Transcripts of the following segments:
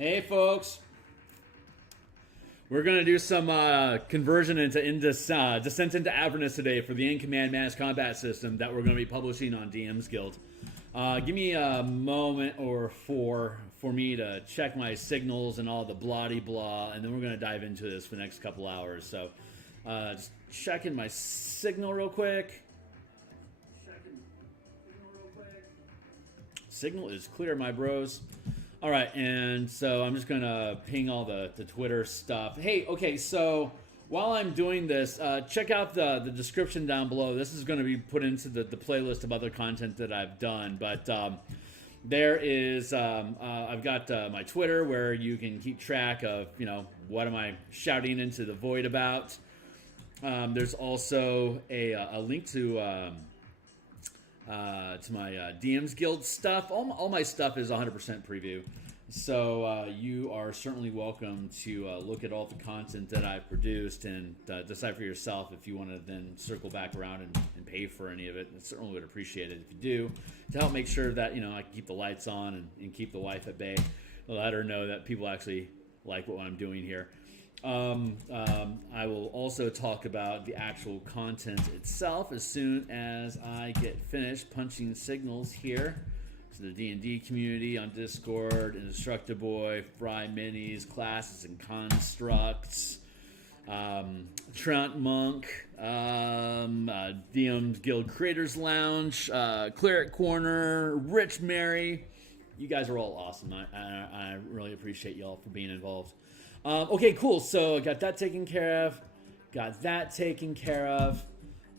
Hey, folks. We're going to do some conversion into Descent into Avernus today for the in-command mass combat system that we're going to be publishing on DMsGuild. Give me a moment or four for me to check my signals and all the blah-de-blah, and then we're going to dive into this for the next couple hours. So just checking my signal real quick. Signal is clear, my bros. All right, and so I'm just going to ping all the Twitter stuff. Hey, okay, so while I'm doing this, check out the description down below. This is going to be put into the playlist of other content that I've done. But there is, I've got my Twitter where you can keep track of, what am I shouting into the void about. There's also a link to my DMsGuild stuff. All my stuff is 100% preview. So you are certainly welcome to look at all the content that I've produced and decide for yourself if you want to then circle back around and pay for any of it. I certainly would appreciate it if you do, to help make sure that I can keep the lights on and keep the wife at bay. Let her know that people actually like what I'm doing here. I will also talk about the actual content itself as soon as I get finished punching signals here to the D&D community on Discord, Instructor Boy, Fry Minis, Classes and Constructs, Trent Monk, DMsGuild Creators Lounge, Cleric Corner, Rich Mary. You guys are all awesome. I really appreciate y'all for being involved. Okay, cool. So I got that taken care of.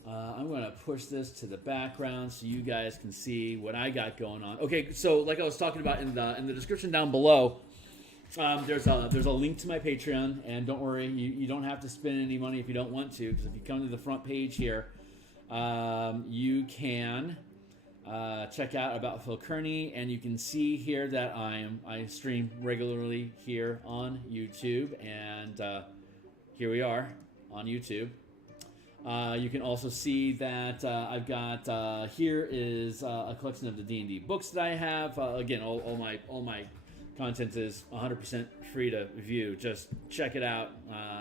I'm going to push this to the background so you guys can see what I got going on. Okay, so like I was talking about in the description down below, there's a link to my Patreon, and don't worry, you don't have to spend any money if you don't want to, because if you come to the front page here, you can check out about Phil Kearney, and you can see here that I stream regularly here on YouTube, and here we are on YouTube. You can also see that I've got here is a collection of the D&D books that I have. Again, all my content is 100% free to view. Just check it out.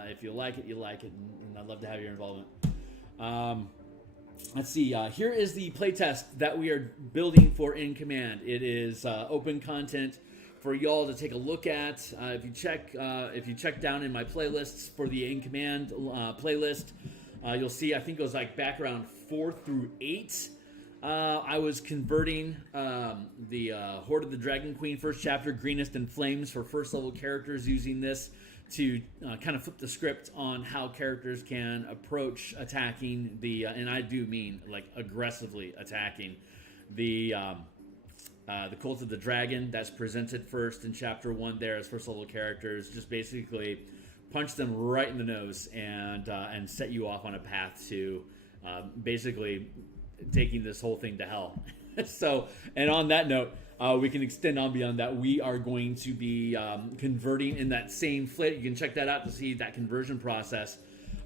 If you like it, you like it, and I'd love to have your involvement. Let's see. Here is the playtest that we are building for In Command. It is open content for y'all to take a look at. If you check down in my playlists for the In Command playlist, you'll see. I think it was like back around 4 through 8. I was converting the Horde of the Dragon Queen first chapter, Greenest in Flames, for first level characters, using this to kind of flip the script on how characters can approach attacking the, and I do mean like aggressively attacking the Cult of the Dragon. That's presented first in chapter 1 there as first level characters. Just basically punch them right in the nose and set you off on a path to basically taking this whole thing to hell. So, and on that note, we can extend on beyond that. We are going to be converting in that same flit. You can check that out to see that conversion process.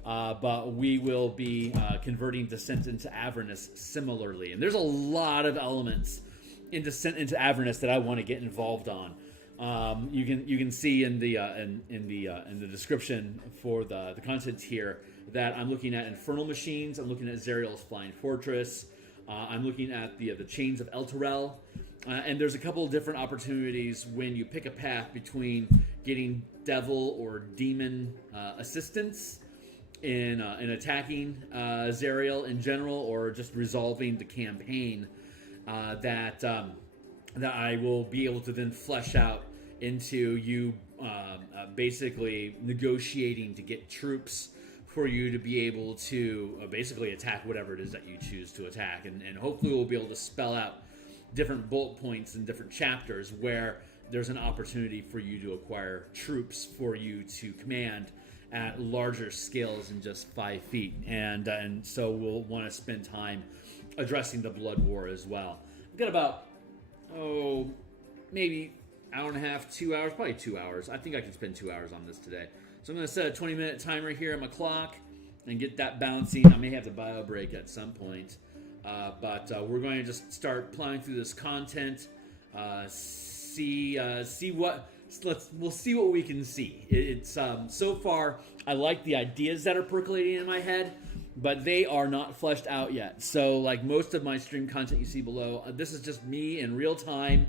But we will be converting Descent into Avernus similarly. And there's a lot of elements in Descent into Avernus that I want to get involved on. You can see in the description for the content here that I'm looking at Infernal Machines. I'm looking at Zariel's Flying Fortress. I'm looking at the Chains of Elturel. And there's a couple of different opportunities when you pick a path between getting devil or demon assistance in attacking Zariel in general, or just resolving the campaign that I will be able to then flesh out into you basically negotiating to get troops for you to be able to basically attack whatever it is that you choose to attack. And hopefully we'll be able to spell out different bullet points in different chapters where there's an opportunity for you to acquire troops for you to command at larger scales than just 5 feet. And so we'll want to spend time addressing the Bloodwar as well. We've got about, maybe hour and a half, 2 hours, probably 2 hours. I think I can spend 2 hours on this today. So I'm going to set a 20-minute timer here on my clock and get that bouncing. I may have to bio break at some point. But we're going to just start plowing through this content, see what we'll see what we can see. It's so far I like the ideas that are percolating in my head, but they are not fleshed out yet. So like most of my stream content you see below, this is just me in real time,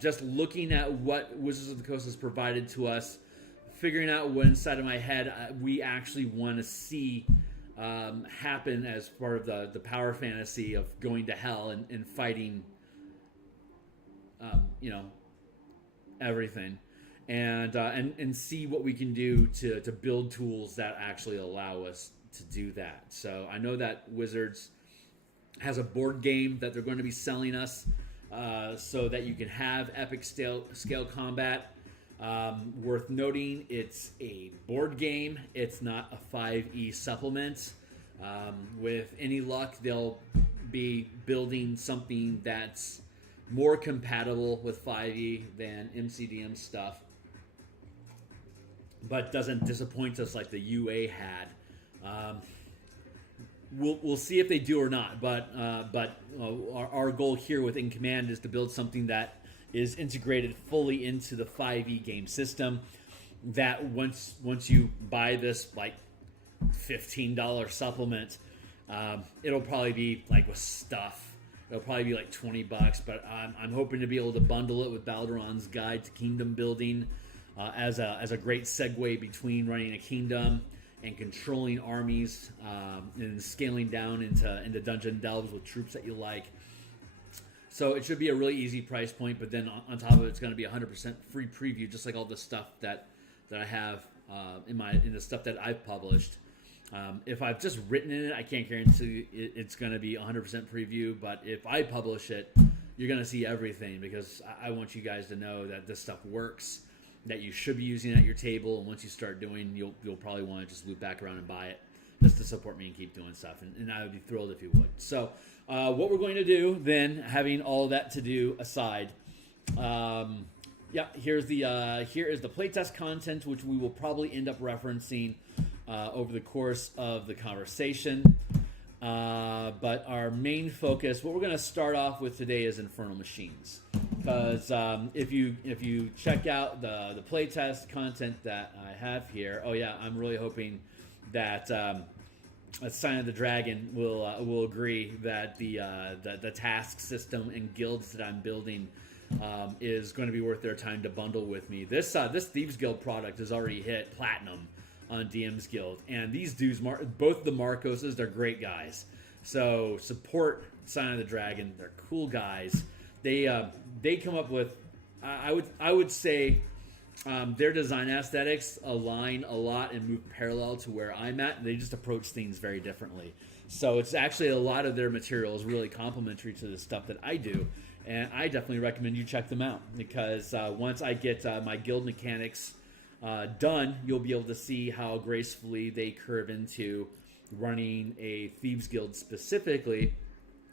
just looking at what Wizards of the Coast has provided to us, figuring out what inside of my head we actually want to see happen as part of the power fantasy of going to hell and fighting, everything, and see what we can do to build tools that actually allow us to do that. So I know that Wizards has a board game that they're going to be selling us, so that you can have epic scale combat. Worth noting, it's a board game. It's not a 5e supplement. With any luck, they'll be building something that's more compatible with 5e than MCDM stuff, but doesn't disappoint us like the UA had. We'll see if they do or not, but our goal here with In Command is to build something that is integrated fully into the 5e game system, that once you buy this like $15 supplement, it'll probably be like with stuff. It'll probably be like $20, but I'm hoping to be able to bundle it with Balduran's Guide to Kingdom Building as a great segue between running a kingdom and controlling armies, and scaling down into dungeon delves with troops that you like. So it should be a really easy price point, but then on top of it, it's going to be 100% free preview, just like all the stuff that I have in the stuff that I've published. If I've just written in it, I can't guarantee it's going to be 100% preview, but if I publish it, you're going to see everything, because I want you guys to know that this stuff works, that you should be using it at your table, and once you start doing, you'll probably want to just loop back around and buy it just to support me and keep doing stuff, and I would be thrilled if you would. So what we're going to do then, having all that to do aside, here is the playtest content, which we will probably end up referencing over the course of the conversation. But our main focus, what we're going to start off with today, is Infernal Machines. Because if you check out the playtest content that I have here, I'm really hoping that Sign of the Dragon will agree that the task system and guilds that I'm building is going to be worth their time to bundle with me. This Thieves Guild product has already hit platinum on DMsGuild, and these dudes, both the Marcoses, they're great guys. So support Sign of the Dragon. They're cool guys. They come up with, I would say, their design aesthetics align a lot and move parallel to where I'm at. They just approach things very differently. So it's actually a lot of their material is really complementary to the stuff that I do, and I definitely recommend you check them out, because once I get my guild mechanics done, you'll be able to see how gracefully they curve into running a Thieves Guild specifically,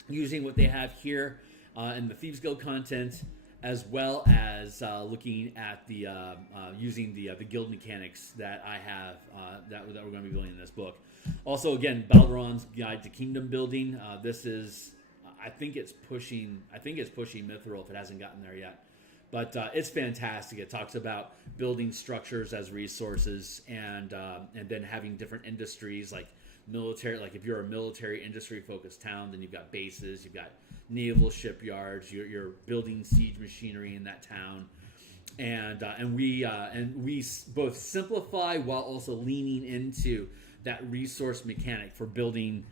using what they have here in the Thieves Guild content, as well as looking at the using the guild mechanics that I have that we're going to be building in this book. Also, again, Balduran's Guide to Kingdom Building. This is, I think it's pushing Mithril if it hasn't gotten there yet. But it's fantastic. It talks about building structures as resources, and then having different industries like military. Like if you're a military industry focused town, then you've got bases, you've got naval shipyards. You're building siege machinery in that town, and we both simplify while also leaning into that resource mechanic for building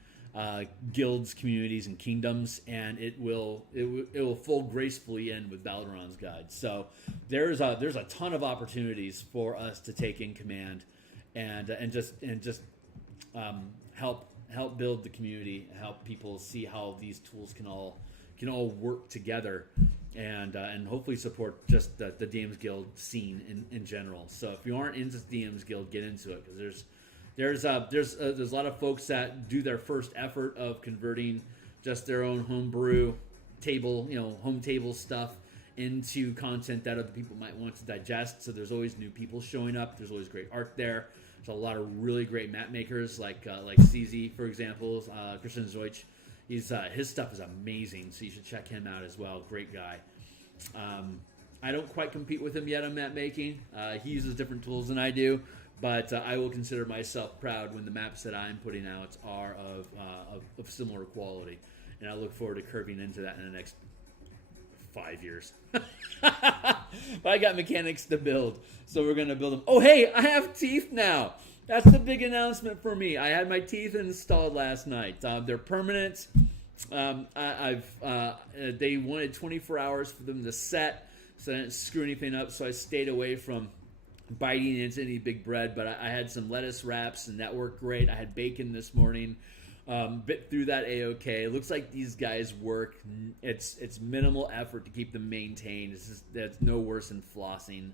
guilds, communities, and kingdoms, and it will fold gracefully in with Balduran's Guide. So there's a ton of opportunities for us to take In Command, and just help build the community, help people see how these tools can all work together, and hopefully support just the DMsGuild scene in general. So if you aren't into DMsGuild, get into it, because there's a lot of folks that do their first effort of converting just their own homebrew table, home table stuff into content that other people might want to digest. So there's always new people showing up. There's always great art there. There's a lot of really great map makers like CZ, for example, Christian Zoich. His stuff is amazing, so you should check him out as well. Great guy. I don't quite compete with him yet on map making. He uses different tools than I do, but I will consider myself proud when the maps that I'm putting out are of similar quality, and I look forward to curving into that in the next 5 years. But I got mechanics to build, so we're gonna build them. Oh, hey, I have teeth now. That's the big announcement for me. I had my teeth installed last night. They're permanent. They wanted 24 hours for them to set, so I didn't screw anything up. So I stayed away from biting into any big bread. But I had some lettuce wraps, and that worked great. I had bacon this morning. Bit through that a-okay. It looks like these guys work. It's minimal effort to keep them maintained. That's no worse than flossing.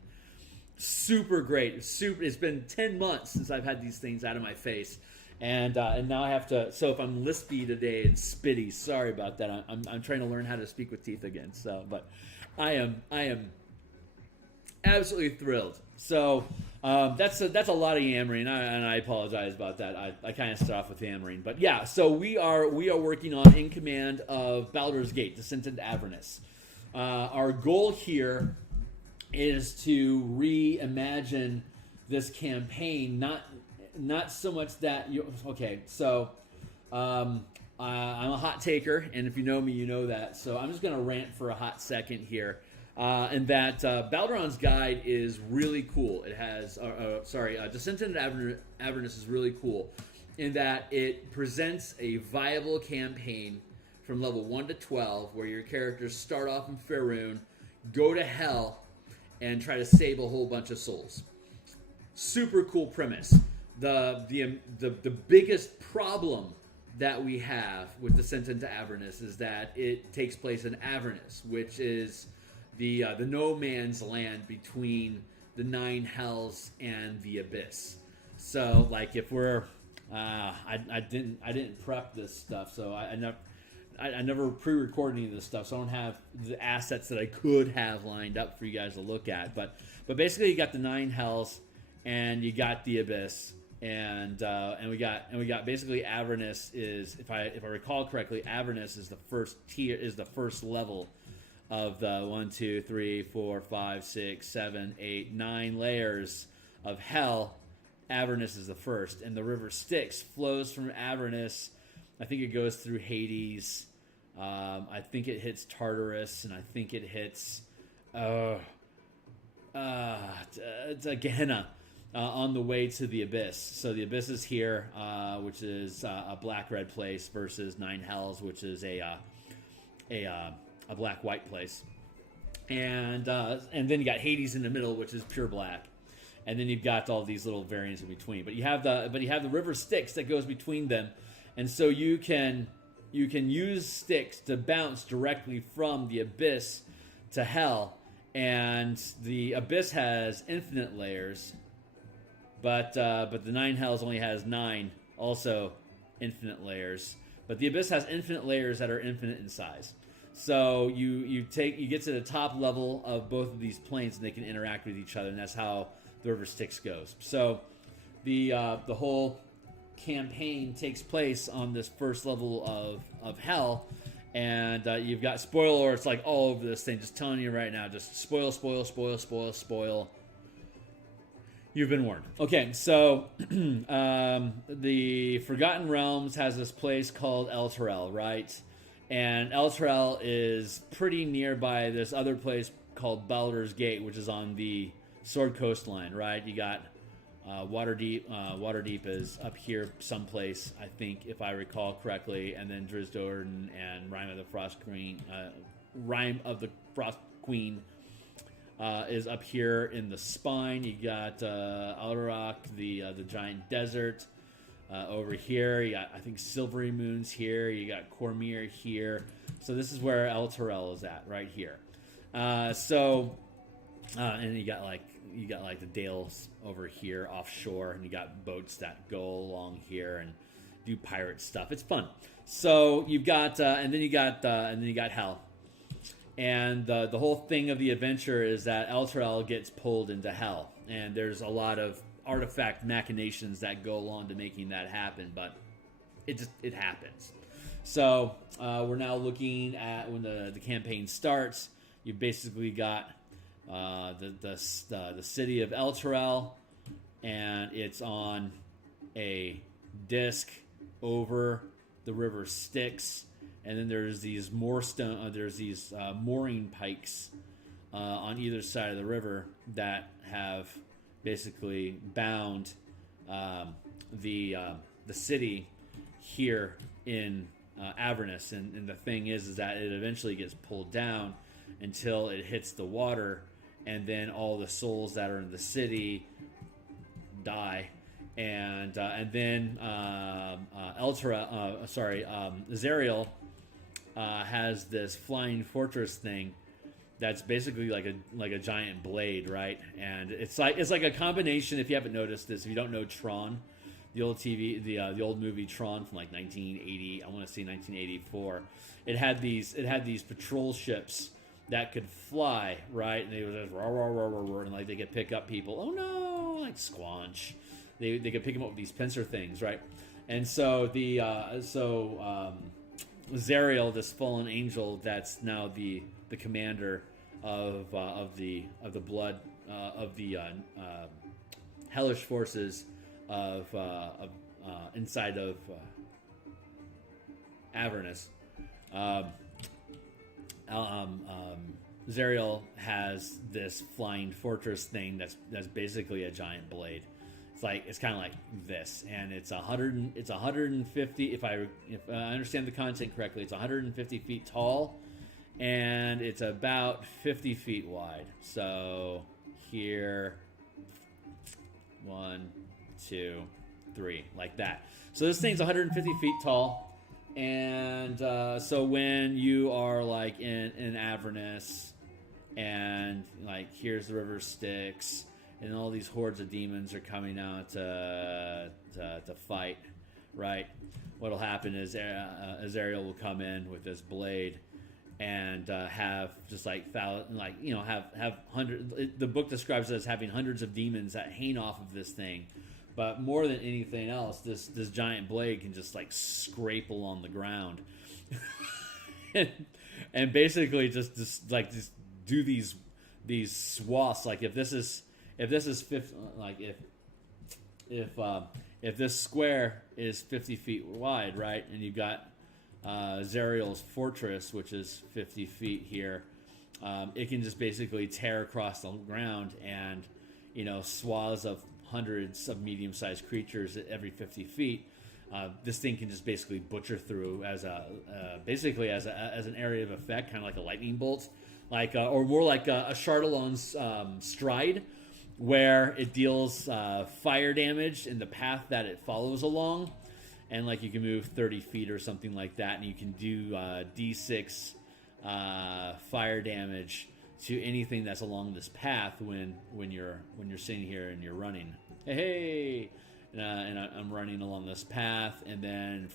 Super great. It's been 10 months since I've had these things out of my face, and now I have to. So if I'm lispy today and spitty, sorry about that. I'm trying to learn how to speak with teeth again. So, but I am absolutely thrilled. So that's a lot of yammering, and I apologize about that. I kind of start off with yammering, but yeah. So we are working on In Command of Baldur's Gate, Descent into Avernus. Our goal here is to reimagine this campaign, not so much that you. Okay, so I'm a hot taker, and if you know me, you know that. So I'm just going to rant for a hot second here. And that Balduran's Guide is really cool. It has, Descent into Avernus is really cool in that it presents a viable campaign from level 1 to 12, where your characters start off in Faerun, go to hell, and try to save a whole bunch of souls. Super cool premise. The biggest problem that we have with Descent into Avernus is that it takes place in Avernus, which is the no man's land between the 9 hells and the abyss. So, like, if we're I didn't prep this stuff, so I never pre-recorded any of this stuff, so I don't have the assets that I could have lined up for you guys to look at. But basically, you got the 9 hells, and you got the abyss, and we got basically Avernus is, if I recall correctly, Avernus is the first tier, is the first level of the 1, 2, 3, 4, 5, 6, 7, 8, 9 layers of hell. Avernus is the first, and the river Styx flows from Avernus. I think it goes through Hades. I think it hits Tartarus, and I think it hits Gehenna on the way to the Abyss. So the Abyss is here, which is a black-red place, versus 9 Hells, which is a black-white place. And then you got Hades in the middle, which is pure black. And then you've got all these little variants in between. But you have the river Styx that goes between them. And so you can use Styx to bounce directly from the Abyss to Hell, and the Abyss has infinite layers, but the 9 Hells only has 9, also infinite layers. But the Abyss has infinite layers that are infinite in size. So you get to the top level of both of these planes, and they can interact with each other, and that's how the river Styx goes. So the whole campaign takes place on this first level of hell, and you've got spoiler alerts like all over this thing, just telling you right now, just spoil. You've been warned. Okay, so the Forgotten Realms has this place called Elturel, right? And Elturel is pretty nearby this other place called Baldur's Gate, which is on the Sword Coastline, right? You got Waterdeep. Waterdeep is up here someplace, I think, if I recall correctly, and then Drisdorn and Rime of the Frost Queen is up here in the spine. You got Alderach, the giant desert, over here. You got, I think, Silvery Moon's here. You got Cormyr here. So this is where Elturel is at, right here. And you got the Dales over here offshore, and you got boats that go along here and do pirate stuff. It's fun. So you've got and then you got Hell, and the whole thing of the adventure is that Elturel gets pulled into Hell, and there's a lot of artifact machinations that go along to making that happen, but it happens. So we're now looking at when the campaign starts. You basically got the city of Elturel, and it's on a disc over the river Styx. And then there's these mooring pikes on either side of the river that have basically bound the city here in Avernus. And the thing is that it eventually gets pulled down until it hits the water, and then all the souls that are in the city die. And then Zariel has this flying fortress thing that's basically like a giant blade, right? And it's like a combination. If you haven't noticed this, if you don't know Tron, the old movie Tron from like 1980, I want to say 1984. It had these patrol ships that could fly, right? And they would just roar, and like they could pick up people. Oh no, like squanch. They could pick them up with these pincer things, right? And so Zariel, this fallen angel, that's now the commander of the hellish forces of inside of Avernus. Zariel has this flying fortress thing that's basically a giant blade. It's kind of like this, and it's 150. If I understand the content correctly, it's 150 feet tall, and it's about 50 feet wide. So here, 1, 2, 3, like that. So this thing's 150 feet tall, and so when you are like in Avernus, and like here's the river Styx, and all these hordes of demons are coming out to fight, right? What'll happen is Zariel will come in with this blade and have just have hundreds. The book describes it as having hundreds of demons that hang off of this thing, but more than anything else, this giant blade can just like scrape along the ground, and basically just do these swaths. Like if this is 50, like if this square is 50 feet wide, right, and you've got Zariel's fortress, which is 50 feet here, it can just basically tear across the ground, and swaths of hundreds of medium-sized creatures at every 50 feet. This thing can just basically butcher through as an area of effect, kind of like a lightning bolt, or more like a Chardalon's stride, where it deals fire damage in the path that it follows along, and like you can move 30 feet or something like that, and you can do D6 fire damage to anything that's along this path when you're sitting here and you're running. Hey, and I'm running along this path, and then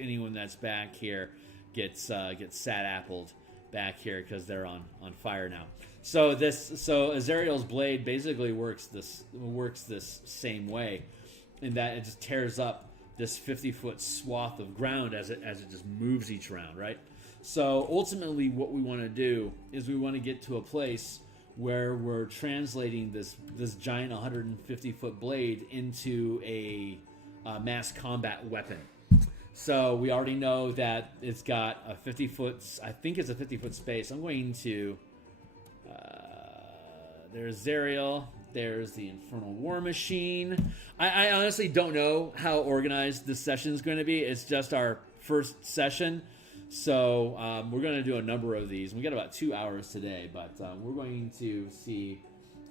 anyone that's back here gets sat-appled back here because they're on fire now. So Zariel's blade basically works this same way, in that it just tears up this 50-foot swath of ground as it just moves each round, right? So ultimately, what we want to do is we want to get to a place where we're translating this giant 150-foot blade into a mass combat weapon. So we already know that it's got a 50-foot. I think it's a 50-foot space. I'm going to. There's Zariel. There's the Infernal War Machine. I honestly don't know how organized this session is going to be. It's just our first session. So we're going to do a number of these. We got about 2 hours today, but we're going to see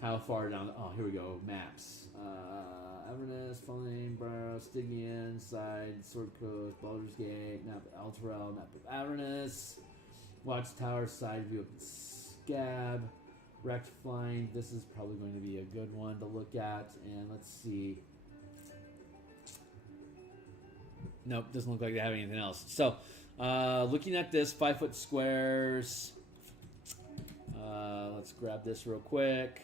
how far down. Oh, here we go. Maps. Avernus, Falling Barrow, Stygian, Side, Sword Coast, Baldur's Gate, map of Elturel, map of Avernus, Watchtower, Side View of Scab, Wrecked Flying. This is probably going to be a good one to look at. And let's see. Nope, doesn't look like they have anything else. So, looking at this, 5-foot squares. Let's grab this real quick.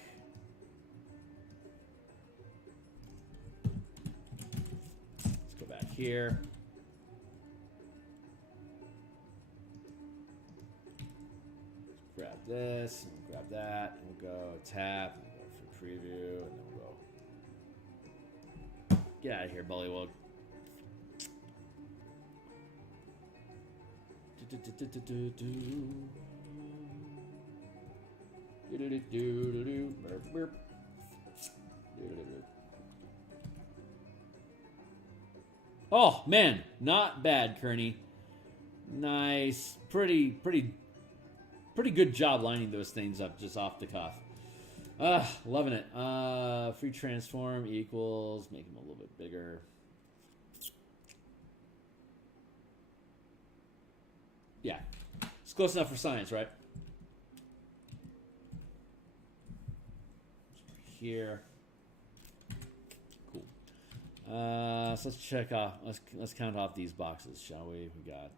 Let's go back here. Grab this, and grab that, and we'll we'll go tap, and we'll go for preview, and then we'll go. Get out of here, Bullywug. Oh man, not bad, Kearney. Nice, pretty good job lining those things up just off the cuff. Loving it. Free transform equals, make them a little bit bigger. Yeah, it's close enough for science, right? Here. Cool. So let's check off. Let's count off these boxes, shall we? We got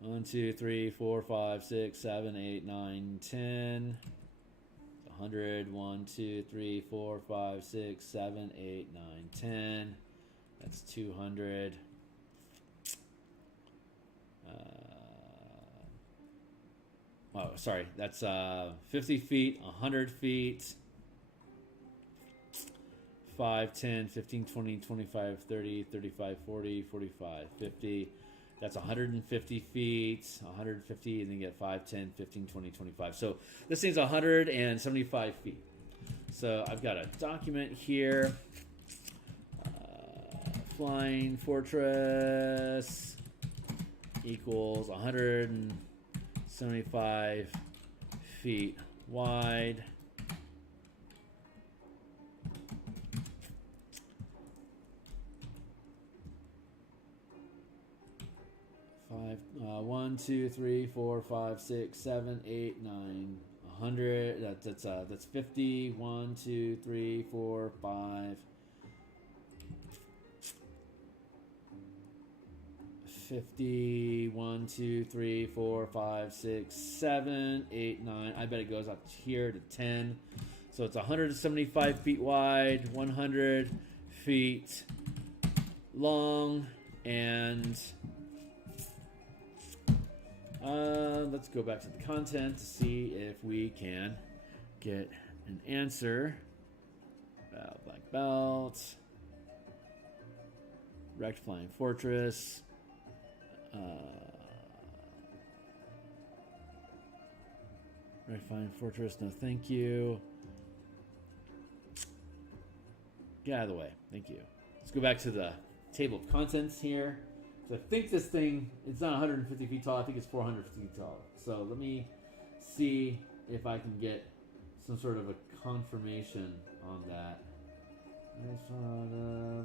1, 2, 3, 4, 5, 6, 7, 8, 9, 10. 100. 1, 2, 3, 4, 5, 6, 7, 8, 9, 10. That's 200. Oh, sorry. That's 50 feet, 100 feet, 5, 10, 15, 20, 25, 30, 35, 40, 45, 50. That's 150 feet, 150, and then you get 5, 10, 15, 20, 25. So this thing's 175 feet. So I've got a document here. Flying fortress equals 175 feet wide. 1, 2, 3, 4, 5, 6, 7, 8, 9, 100. That's 50. 1, 2, 3, 4, 5. 50. 1, 2, 3, 4, 5, 6, 7, 8, 9. I bet it goes up here to 10. So it's 175 feet wide, 100 feet long, and let's go back to the content to see if we can get an answer. Black belt, wrecked flying fortress. Wrecked flying fortress, no thank you. Get out of the way, thank you. Let's go back to the table of contents here. So I think this thing, it's not 150 feet tall, I think it's 450 feet tall. So let me see if I can get some sort of a confirmation on that.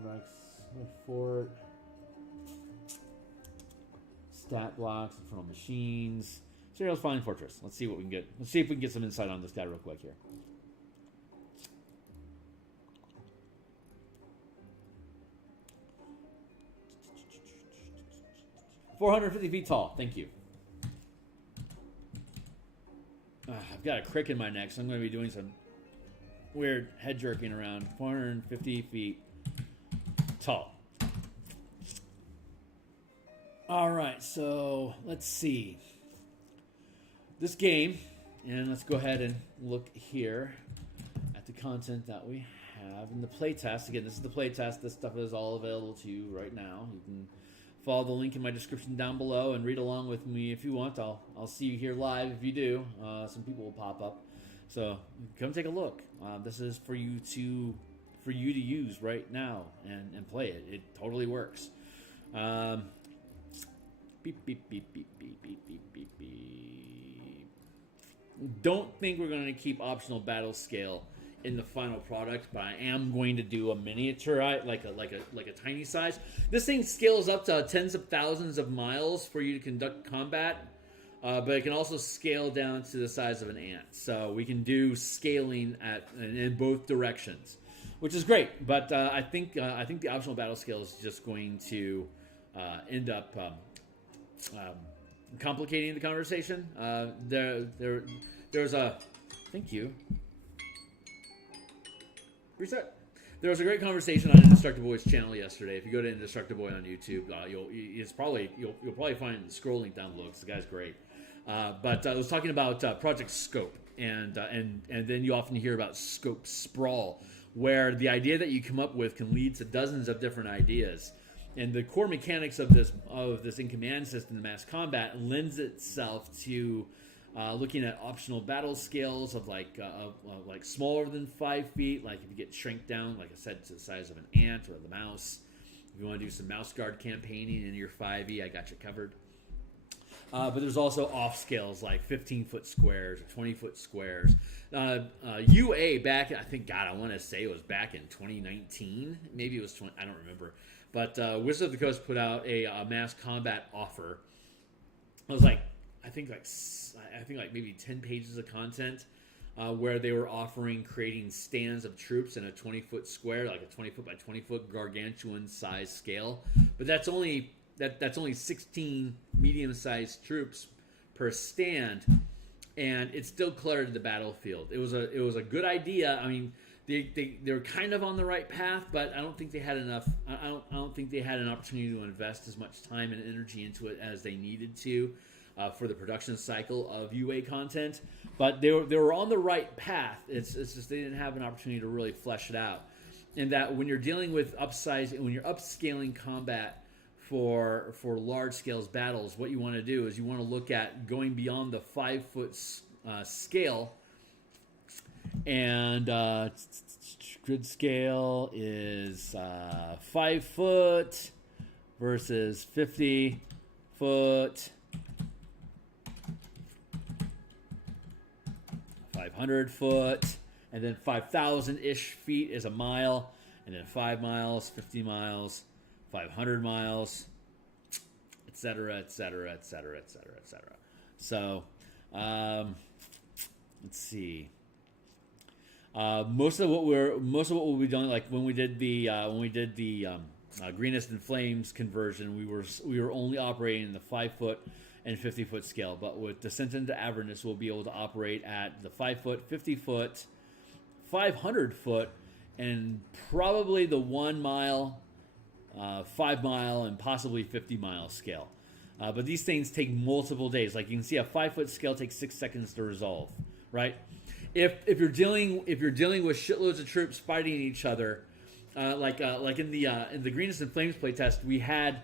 Rex Fort. Stat blocks, Infernal Machines. Zariel's Flying Fortress. Let's see what we can get. Let's see if we can get some insight on this guy real quick here. $450 feet tall. Thank you. I've got a crick in my neck, so I'm going to be doing some weird head jerking around. 450 feet tall. All right, so let's see. This game, and let's go ahead and look here at the content that we have in the playtest. Again, this is the playtest. This stuff is all available to you right now. You can follow the link in my description down below and read along with me if you want. I'll see you here live if you do. Some people will pop up, so come take a look. This is for you to use right now and play it. It totally works. Beep beep beep beep beep beep beep beep beep. Don't think we're going to keep optional battle scale in the final product, but I am going to do a miniature, like a tiny size. This thing scales up to tens of thousands of miles for you to conduct combat, but it can also scale down to the size of an ant. So we can do scaling in both directions, which is great. But I think the optional battle scale is just going to end up complicating the conversation. There's a thank you. Reset. There was a great conversation on Indestructiboy's channel yesterday. If you go to Indestructiboy on YouTube, you'll probably find the scroll link down below because the guy's great. But I was talking about Project Scope, and then you often hear about scope sprawl, where the idea that you come up with can lead to dozens of different ideas. And the core mechanics of this in command system, the mass combat, lends itself to looking at optional battle scales of like smaller than 5 feet. Like if you get shrink down, like I said, to the size of an ant or the mouse. If you want to do some mouse guard campaigning in your 5e, I got you covered. But there's also off scales like 15-foot squares or 20-foot squares. UA back, I think, God, I want to say it was back in 2019. Maybe it was 20, I don't remember. But Wizards of the Coast put out a mass combat offer. It was like, I think maybe 10 pages of content where they were offering creating stands of troops in a 20-foot square, like a 20-foot by 20-foot gargantuan size scale. But that's only 16 medium-sized troops per stand, and it still cluttered the battlefield. It was a good idea. I mean, they were kind of on the right path, but I don't think they had enough. I don't think they had an opportunity to invest as much time and energy into it as they needed to for the production cycle of UA content. But they were on the right path. It's just they didn't have an opportunity to really flesh it out. And that when you're dealing with when you're upscaling combat for large scales battles, what you want to do is you want to look at going beyond the 5-foot scale. And grid scale is 5 foot versus 50 foot, 500 foot, and then 5,000-ish feet is a mile, and then 5 miles, 50 miles, 500 miles, etc., etc., etc., etc., etc. So, let's see. Most of what we'll be doing, like when we did the Greenest in Flames conversion, we were only operating in the 5-foot and 50-foot scale. But with Descent into Avernus, we'll be able to operate at the 5-foot, 50-foot, 500-foot, and probably the 1 mile, 5 mile, and possibly 50-mile scale. But these things take multiple days. Like you can see, a 5-foot scale takes 6 seconds to resolve, right? If you're dealing with shitloads of troops fighting each other, like in the Greenest in Flames playtest, we had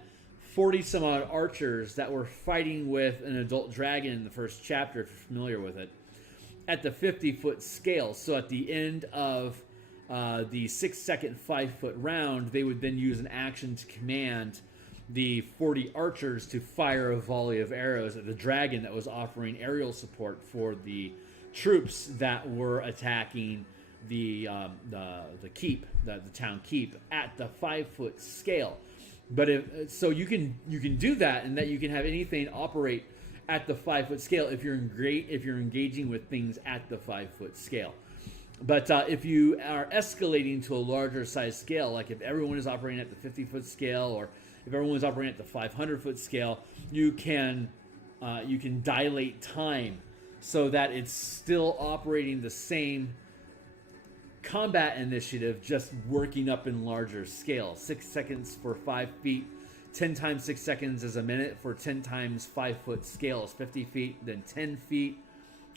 40 some odd archers that were fighting with an adult dragon in the first chapter, if you're familiar with it, at the 50-foot scale. So at the end of the 6-second 5-foot round, they would then use an action to command the 40 archers to fire a volley of arrows at the dragon that was offering aerial support for the troops that were attacking the keep, the town keep, at the 5-foot scale. But so you can do that, and that you can have anything operate at the 5-foot scale if you're engaging with things at the 5-foot scale. But if you are escalating to a larger size scale, like if everyone is operating at the 50-foot scale, or if everyone is operating at the 500-foot scale, you can dilate time so that it's still operating the same combat initiative, just working up in larger scale. 6 seconds for 5 feet, 10 times 6 seconds is a minute for 10 times 5-foot scale is 50 feet, then 10 feet,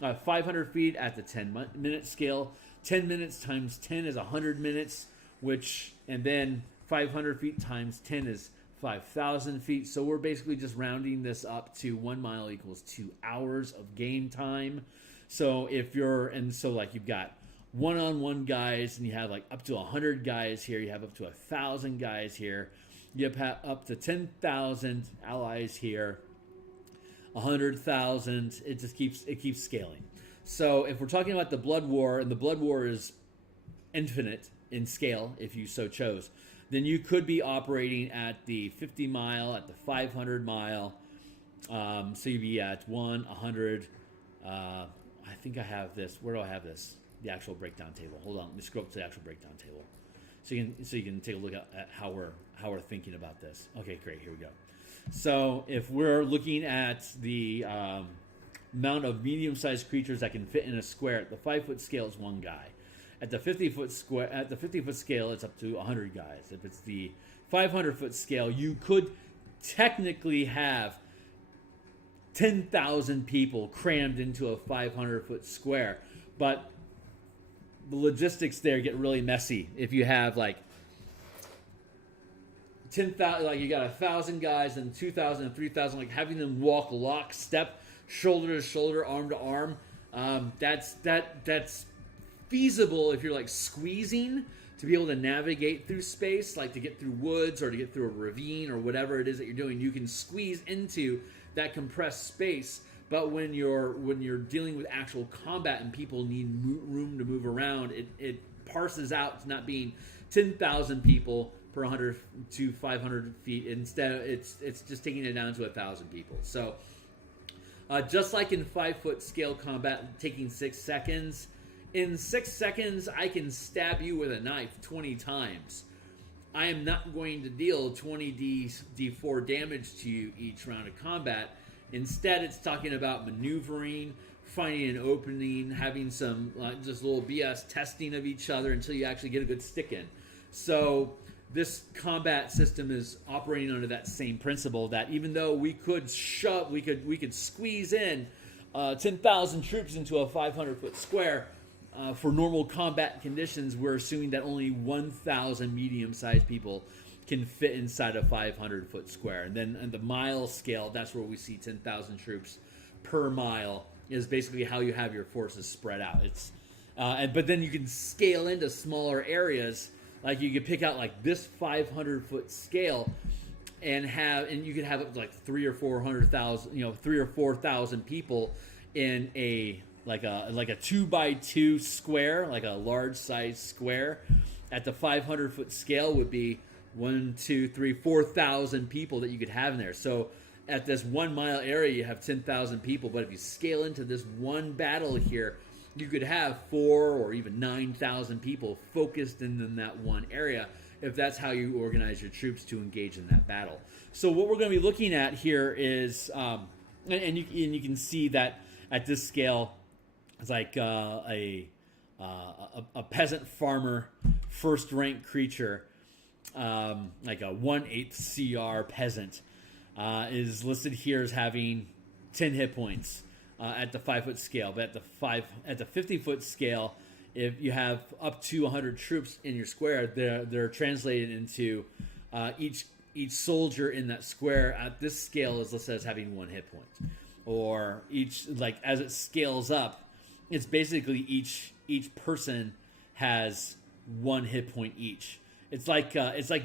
500 feet at the 10-minute scale. 10 minutes times 10 is 100 minutes, and then 500 feet times 10 is 5,000 feet. So we're basically just rounding this up to 1 mile equals 2 hours of game time. So like you've got one-on-one guys, and you have like up to 100 guys here. You have up to 1,000 guys here. You have up to 10,000 allies here. 100,000. It keeps scaling. So if we're talking about the Bloodwar, and the Bloodwar is infinite in scale, if you so chose, then you could be operating at the 50 mile, at the 500 mile. So you'd be at 100. I think I have this. Where do I have this? The actual breakdown table. Hold on. Let me scroll up to the actual breakdown table, so you can take a look at how we're thinking about this. Okay, great. Here we go. So if we're looking at the amount of medium-sized creatures that can fit in a square, at the 5-foot scale is 1 guy. At the 50-foot square, at the 50-foot scale, it's up to 100 guys. If it's the 500-foot scale, you could technically have 10,000 people crammed into a 500-foot square, but the logistics there get really messy. If you have like 10,000, like you got 1,000 guys and 2,000 and 3,000, like having them walk lockstep, shoulder to shoulder, arm to arm, that's feasible if you're like squeezing to be able to navigate through space, like to get through woods or to get through a ravine or whatever it is that you're doing. You can squeeze into that compressed space. But when you're dealing with actual combat and people need room to move around, it parses out to not being 10,000 people per 100 to 500 feet. Instead, it's just taking it down to 1,000 people. So just like in 5-foot scale combat, taking 6 seconds. In 6 seconds, I can stab you with a knife 20 times. I am not going to deal 20 D4 damage to you each round of combat. Instead, it's talking about maneuvering, finding an opening, having some just little BS testing of each other until you actually get a good stick in. So this combat system is operating under that same principle, that even though we could squeeze in 10,000 troops into a 500-foot square, for normal combat conditions, we're assuming that only 1,000 medium-sized people can fit inside a 500-foot square. And then on the mile scale, that's where we see 10,000 troops per mile is basically how you have your forces spread out. It's but then you can scale into smaller areas. Like you could pick out like this 500-foot scale and you could have up to like 3,000 or 4,000 people in a like a 2x2 square, like a large size square. At the 500-foot scale would be 4,000 people that you could have in there. So at this 1 mile area, you have 10,000 people. But if you scale into this one battle here, you could have 4,000 or even 9,000 people focused in that one area, if that's how you organize your troops to engage in that battle. So what we're going to be looking at here is, and you can see that at this scale, it's like a peasant farmer, first rank creature, like a 1/8 CR peasant, is listed here as having 10 hit points at the 5-foot scale. But at the 50-foot scale, if you have up to 100 troops in your square, they're translated into each soldier in that square at this scale is listed as having 1 hit point. Or each, like as it scales up, it's basically each person has 1 hit point each. It's like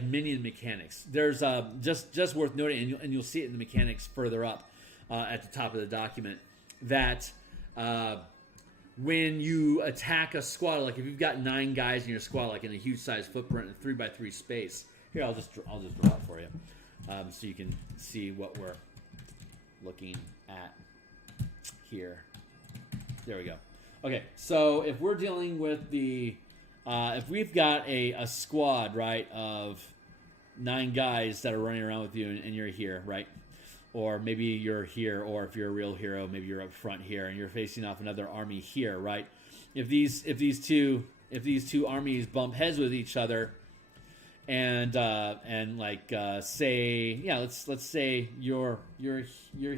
minion mechanics. There's just worth noting, and you'll see it in the mechanics further up at the top of the document, that when you attack a squad, like if you've got 9 guys in your squad, like in a huge size footprint in 3x3 space. Here, I'll just draw it for you, so you can see what we're looking at here. There we go. Okay, so if we're dealing with if we've got a squad, right, of 9 guys that are running around with you and you're here, right? Or maybe you're here, or if you're a real hero, maybe you're up front here and you're facing off another army here, right? If these two armies bump heads with each other, and like say, yeah, let's say you're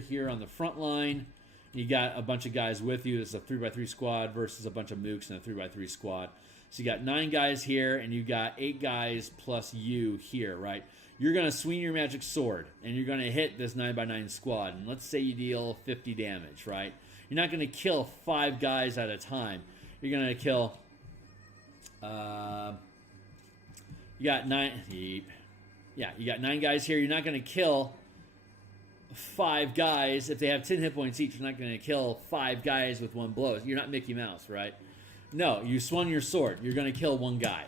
here on the front line. You got a bunch of guys with you. It's a 3x3 squad versus a bunch of mooks in a 3x3 squad. So you got 9 guys here, and you got 8 guys plus you here, right? You're going to swing your magic sword, and you're going to hit this 9x9 squad. And let's say you deal 50 damage, right? You're not going to kill 5 guys at a time. You're going to kill... you got 9... Yeah, you got 9 guys here. You're not going to kill 5 guys. If they have 10 hit points each, you're not going to kill 5 guys with 1 blow. You're not Mickey Mouse, right? No, you swung your sword. You're going to kill 1 guy.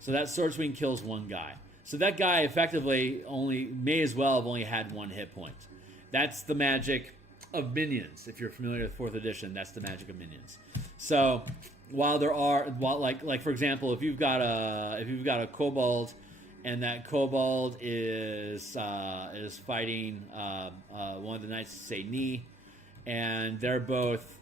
So that sword swing kills 1 guy. So that guy effectively may as well have only had 1 hit point. That's the magic of minions. If you're familiar with 4th edition, that's the magic of minions. So while like for example, if you've got a kobold, and that kobold is fighting one of the knights, say Ni, and they're both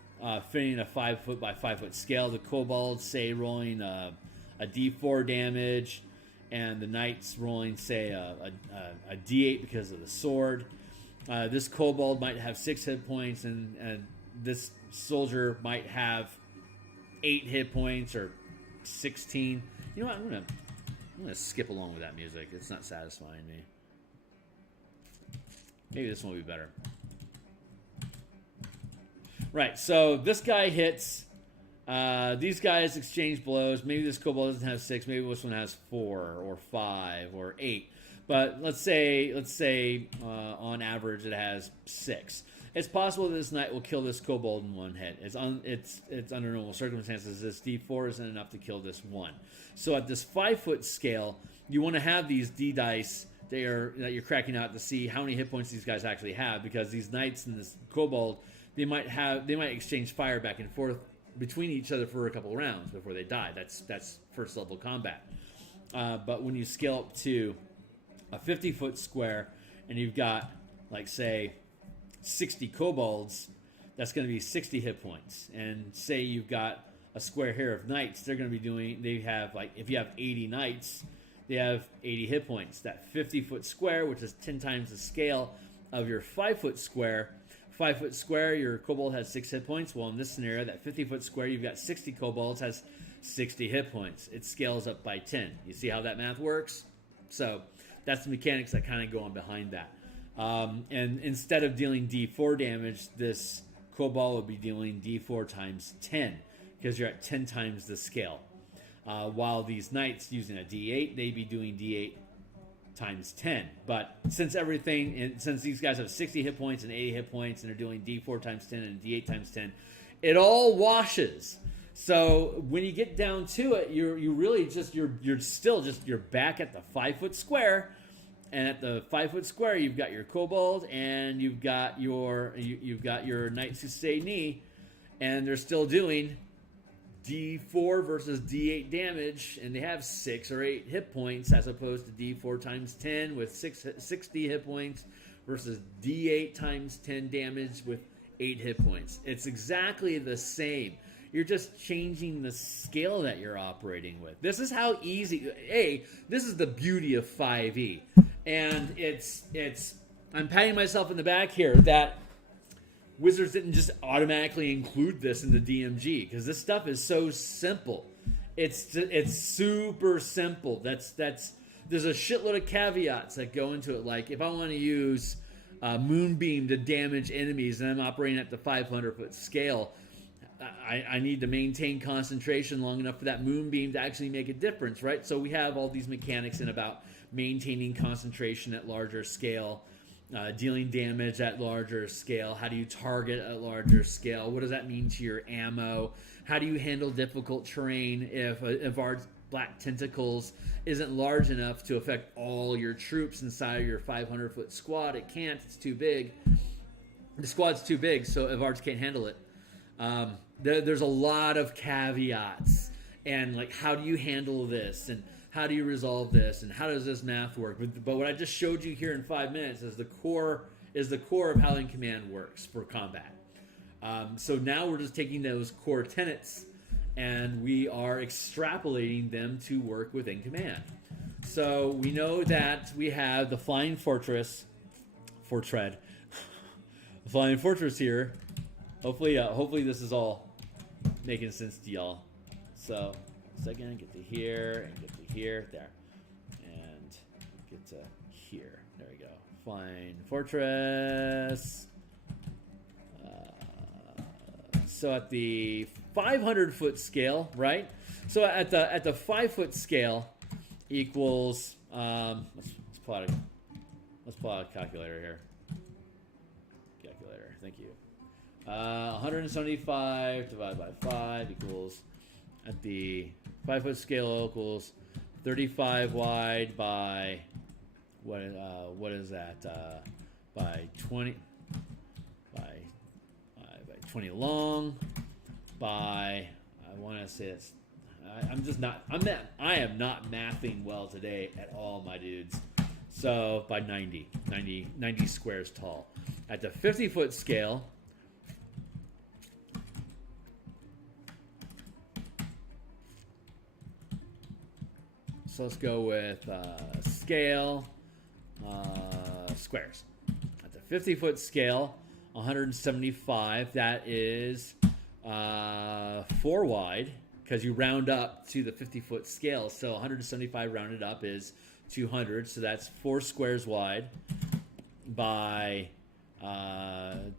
fitting a 5 foot by 5 foot scale. The kobolds, say, rolling a D4 damage, and the knights rolling, say, a D8 because of the sword. This kobold might have 6 hit points, and this soldier might have 8 hit points or 16. You know what? I'm gonna skip along with that music. It's not satisfying me. Maybe this one will be better. Right, so this guy hits. These guys exchange blows. Maybe this kobold doesn't have 6. Maybe this one has 4 or 5 or 8. But let's say on average it has 6. It's possible that this knight will kill this kobold in one hit. It's under normal circumstances. This D4 isn't enough to kill this one. So at this 5 foot scale, you want to have these D dice that you're cracking out to see how many hit points these guys actually have, because these knights and this kobold, they might exchange fire back and forth between each other for a couple of rounds before they die. That's first level combat. But when you scale up to a 50 foot square and you've got, like, say, 60 kobolds, that's going to be 60 hit points. And say you've got a square here of knights, they have, like, if you have 80 knights, they have 80 hit points. That 50 foot square, which is 10 times the scale of your 5 foot square. 5 foot square, your kobold has 6 hit points. Well, in this scenario, that 50 foot square, you've got 60 kobolds, has 60 hit points. It scales up by 10. You see how that math works? So that's the mechanics that kind of go on behind that. And instead of dealing D4 damage, this kobold would be dealing D4 times 10, because you're at 10 times the scale. While these knights using a D8, they'd be doing D8 times 10. But since these guys have 60 hit points and 80 hit points, and they're doing D4 times 10 and D8 times 10, it all washes. So when you get down to it, you're back at the 5 foot square. And at the 5 foot square, you've got your kobold and you've got your knights who say knee, and they're still doing D4 versus D8 damage, and they have 6 or 8 hit points, as opposed to D4 times 10 with 60 hit points versus D8 times 10 damage with 8 hit points. It's exactly the same. You're just changing the scale that you're operating with. This is how easy. This is the beauty of 5e, and I'm patting myself in the back here that Wizards didn't just automatically include this in the DMG, because this stuff is so simple. It's super simple. There's a shitload of caveats that go into it. Like, if I want to use Moonbeam to damage enemies and I'm operating at the 500 foot scale, I need to maintain concentration long enough for that Moonbeam to actually make a difference, right? So we have all these mechanics in about maintaining concentration at larger scale, dealing damage at larger scale. How do you target at larger scale? What does that mean to your ammo? How do you handle difficult terrain if our Black Tentacles isn't large enough to affect all your troops inside of your 500-foot squad? It can't. It's too big. The squad's too big, so Evards can't handle it. There's a lot of caveats, and like, how do you handle this, and how do you resolve this, and how does this math work? But what I just showed you here in 5 minutes is the core of how In Command works for combat. So now we're just taking those core tenets and we are extrapolating them to work with In Command. So we know that we have the Flying Fortress, the Flying Fortress here. Hopefully this is all making sense to y'all. So, second, get to here, and get to here, there. And get to here. There we go. Flying Fortress. So at the 500-foot scale, right? So at the 5-foot scale equals, let's pull out a calculator here. Calculator, thank you. 175 divided by 5 equals, at the 5-foot scale equals 35 wide by what is that? By 20 long by, I want to say it's, I am not mathing well today at all, my dudes. So by 90 squares tall. At the 50-foot scale, So let's go with scale, squares. At the 50-foot scale, 175. That is 4 wide, because you round up to the 50-foot scale. So 175 rounded up is 200. So that's 4 squares wide by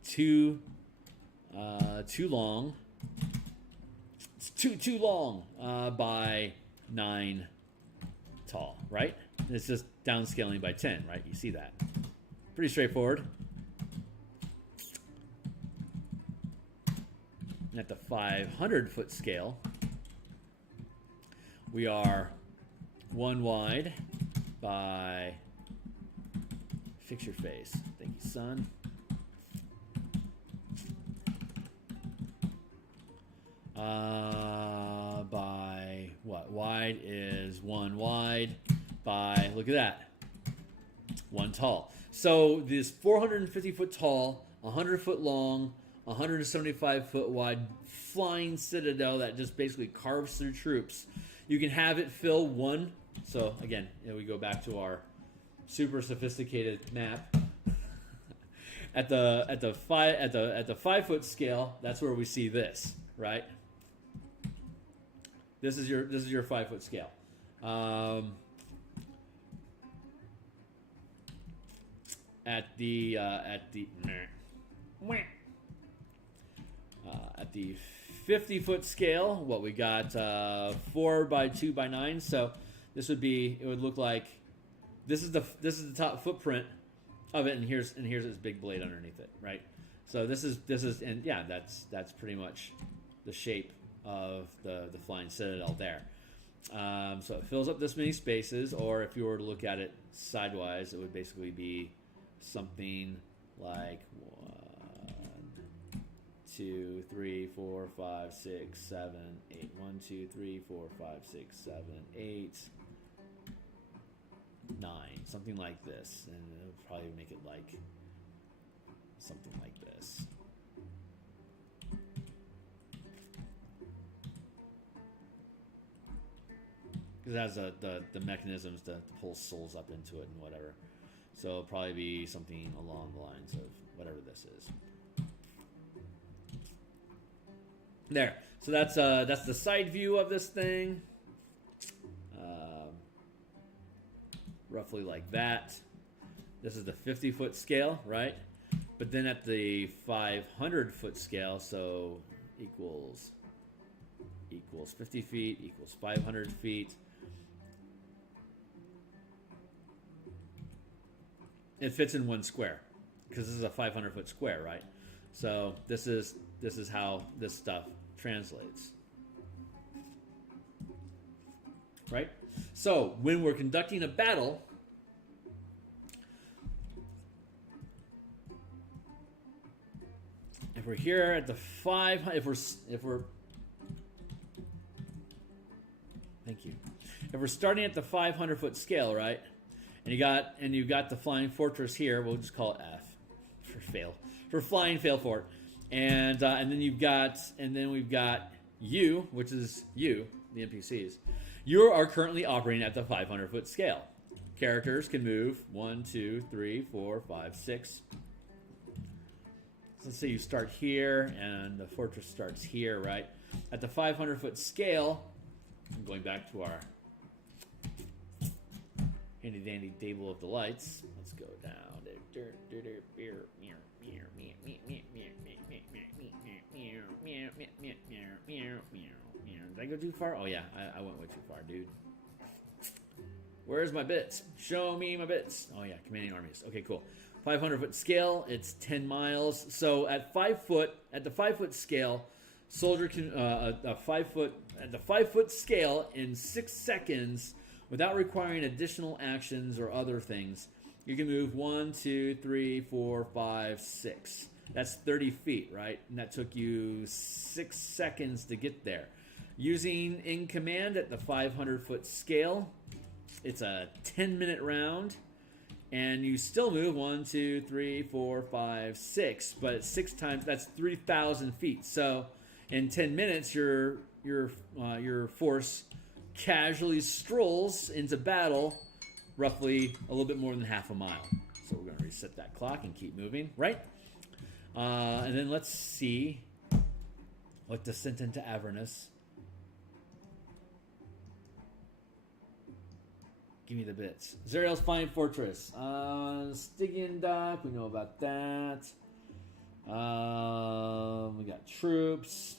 2 long. It's too long by 9 tall, right? It's just downscaling by 10, right? You see that. Pretty straightforward. And at the 500-foot scale, we are 1 wide by... Fix your face. Thank you, son. By what? Wide is 1 wide by, look at that, 1 tall. So this 450-foot tall, 100-foot long, 175-foot wide flying citadel that just basically carves through troops. You can have it fill 1. So again, we go back to our super sophisticated map. At the 5-foot scale, that's where we see this, right? This is your 5-foot scale. At the 50-foot scale, what we got 4 by 2 by 9. So this would be, it would look like this is the top footprint of it, and here's its big blade underneath it, right? So this is and yeah, that's pretty much the shape of the flying citadel there. So it fills up this many spaces, or if you were to look at it sidewise, it would basically be something like 1, 2, 3, 4, 5, 6, 7, 8. 1, 2, 3, 4, 5, 6, 7, 8, 9. Something like this. And it would probably make it like something like this. Because it has the mechanisms to pull souls up into it and whatever. So it'll probably be something along the lines of whatever this is. There. So that's the side view of this thing. Roughly like that. This is the 50-foot scale, right? But then at the 500-foot scale, so equals 50 feet, equals 500 feet. It fits in 1 square, because this is a 500-foot square, right? So this is how this stuff translates, right? So when we're conducting a battle, if we're here at the if we're thank you. If we're starting at the 500-foot scale, right? And you got the flying fortress here. We'll just call it F for flying fail fort. And then we've got you, which is you, the NPCs. You are currently operating at the 500-foot scale. Characters can move 1, 2, 3, 4, 5, 6. So let's say you start here and the fortress starts here, right? At the 500-foot scale, I'm going back to our handy dandy table of delights. Let's go down. Did I go too far? Oh yeah, I went way too far, dude. Where's my bits? Show me my bits. Oh yeah, commanding armies. Okay, cool. 500-foot scale. It's 10 miles. So at the 5-foot scale, soldier can at the 5-foot scale in 6 seconds, without requiring additional actions or other things, you can move 1, 2, 3, 4, 5, 6. That's 30 feet, right? And that took you 6 seconds to get there. Using in command at the 500-foot scale, it's a 10-minute round, and you still move 1, 2, 3, 4, 5, 6. But 6 times, that's 3,000 feet. So in 10 minutes, your force casually strolls into battle roughly a little bit more than half a mile. So we're going to reset that clock and keep moving, right? And then let's see what descent into Avernus. Give me the bits. Zariel's Flying Fortress. Stygian Dock, we know about that. We got troops.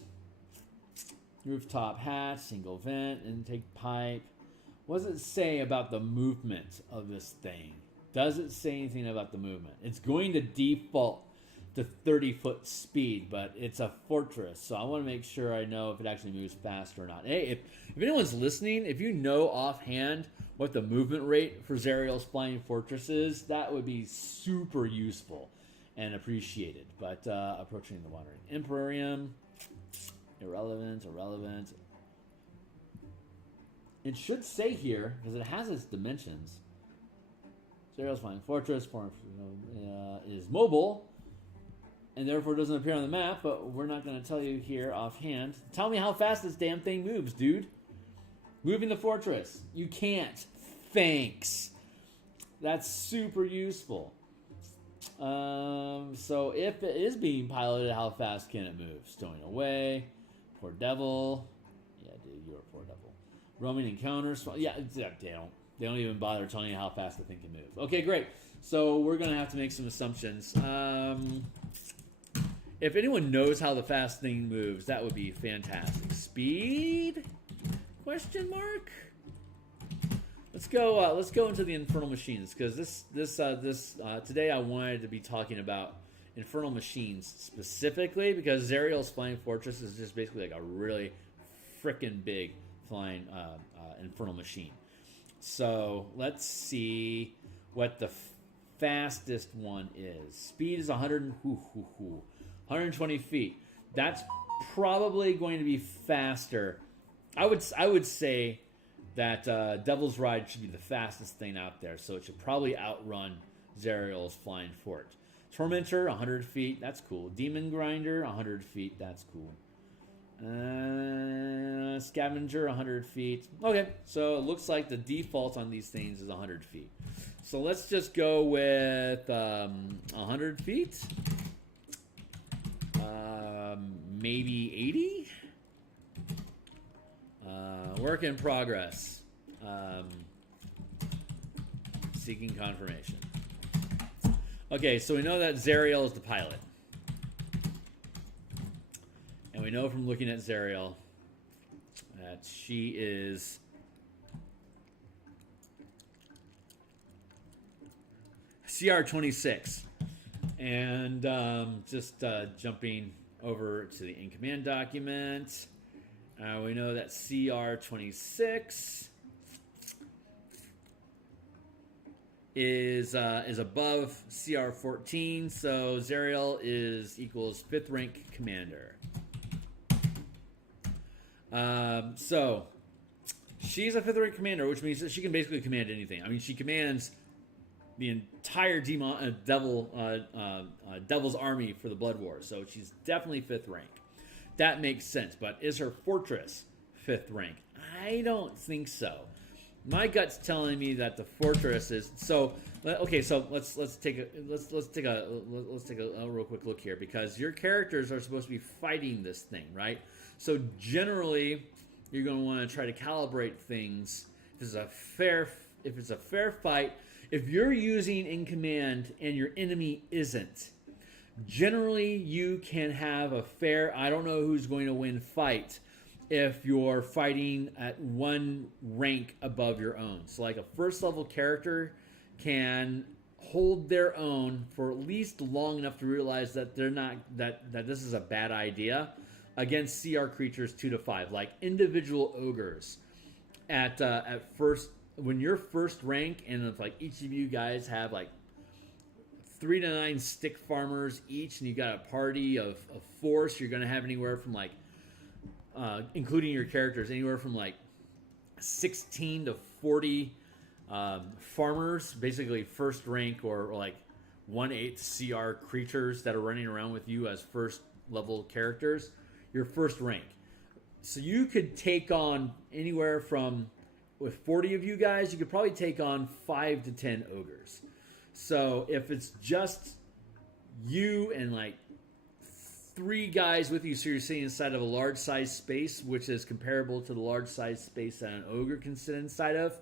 Rooftop hatch, single vent, intake pipe. What does it say about the movement of this thing? Does it say anything about the movement? It's going to default to 30-foot speed, but it's a fortress, so I want to make sure I know if it actually moves fast or not. Hey, if anyone's listening, if you know offhand what the movement rate for Zariel's Flying Fortress is, that would be super useful and appreciated. But approaching the Wandering Emporium, irrelevant. It should say here, because it has its dimensions. Zariel's Flying Fortress is mobile, and therefore doesn't appear on the map, but we're not going to tell you here offhand. Tell me how fast this damn thing moves, dude. Moving the fortress. You can't. Thanks. That's super useful. So if it is being piloted, how fast can it move? Stowing away. Poor devil. Yeah, dude, you're a poor devil. Roaming encounters. Yeah, they don't even bother telling you how fast the thing can move. Okay, great. So we're going to have to make some assumptions. If anyone knows how the fast thing moves, that would be fantastic. Speed? Question mark? Let's go into the Infernal Machines, because this today I wanted to be talking about Infernal Machines specifically, because Zariel's Flying Fortress is just basically like a really freaking big flying Infernal Machine. So let's see what the fastest one is. Speed is 120 feet. That's probably going to be faster. I would say that Devil's Ride should be the fastest thing out there, so it should probably outrun Zariel's Flying Fort. Tormentor, 100 feet. That's cool. Demon Grinder, 100 feet. That's cool. Scavenger, 100 feet. Okay, so it looks like the default on these things is 100 feet. So let's just go with 100 feet. Maybe 80? Work in progress. Seeking confirmation. Okay, so we know that Zariel is the pilot. And we know from looking at Zariel that she is CR26. And just jumping over to the in-command document, we know that CR26 is above CR14, so Zariel equals 5th rank commander. So she's a 5th rank commander, which means that she can basically command anything. I mean, she commands the entire Devil's army for the Bloodwar, so she's definitely 5th rank. That makes sense, but is her fortress 5th rank? I don't think so. My gut's telling me that the fortress is so. Okay, so let's take a real quick look here, because your characters are supposed to be fighting this thing, right? So generally, you're going to want to try to calibrate things. If it's a fair fight, if you're using in command and your enemy isn't, generally you can have a fair, I don't know who's going to win fight if you're fighting at one rank above your own. So like a first level character can hold their own for at least long enough to realize that they're not that this is a bad idea against CR creatures 2 to 5, like individual ogres at first, when you're first rank, and if like each of you guys have like 3 to 9 stick farmers each, and you got a party of 4, so you're going to have anywhere from like including your characters, anywhere from like 16 to 40 farmers, basically first rank or like 1/8 CR creatures that are running around with you as first level characters. Your first rank. So you could take on anywhere from, with 40 of you guys, you could probably take on 5 to 10 ogres. So if it's just you and like 3 guys with you, so you're sitting inside of a large size space, which is comparable to the large size space that an ogre can sit inside of,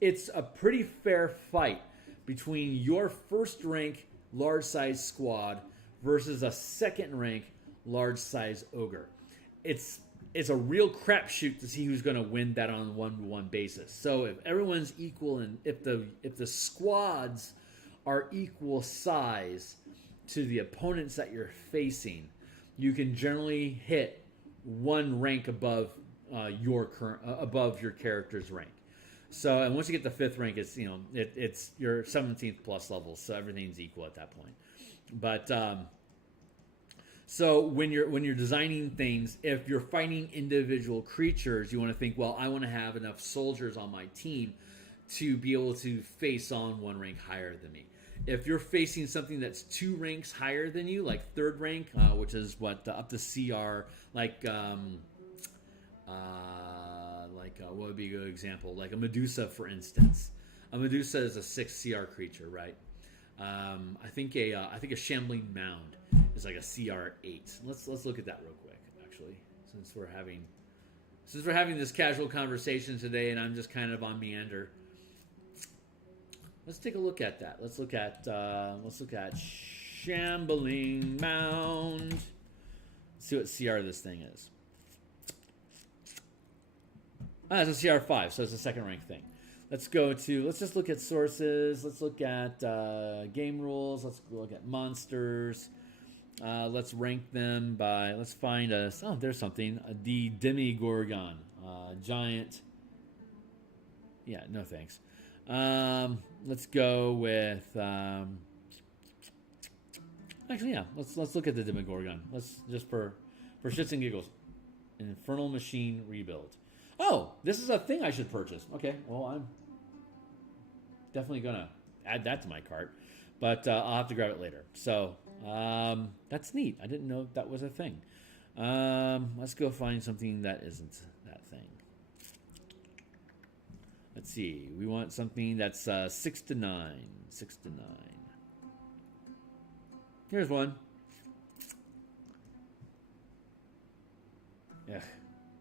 it's a pretty fair fight between your first rank large size squad versus a second rank large size ogre. It's a real crapshoot to see who's going to win that on a 1-to-1 basis. So if everyone's equal, and if the squads are equal size to the opponents that you're facing, you can generally hit 1 rank above your character's rank. So, and once you get the 5th rank, it's it's your 17th plus level, so everything's equal at that point. But so when you're designing things, if you're fighting individual creatures, you want to think, well, I want to have enough soldiers on my team to be able to face on 1 rank higher than me. If you're facing something that's 2 ranks higher than you, like 3rd rank, which is what up to CR, what would be a good example? Like a Medusa, for instance. A Medusa is a 6 CR creature, right? I think a Shambling Mound is like a CR 8. Let's look at that real quick, actually, since we're having this casual conversation today, and I'm just kind of on meander. Let's take a look at that. Let's look at Shambling Mound. Let's see what CR this thing is. It's a CR5, so it's a 2nd rank thing. Let's just look at sources. Let's look at game rules. Let's look at monsters. Let's rank them by, let's find there's something. The Demigorgon. Giant. Yeah, no thanks. Let's go with, let's look at the Demigorgon. Let's just for shits and giggles. Infernal Machine rebuild. Oh, this is a thing I should purchase. Okay, well, I'm definitely going to add that to my cart, but I'll have to grab it later. So that's neat. I didn't know that was a thing. Let's go find something that isn't that thing. Let's see. We want something that's 6 to 9. 6 to 9. Here's one. Yeah,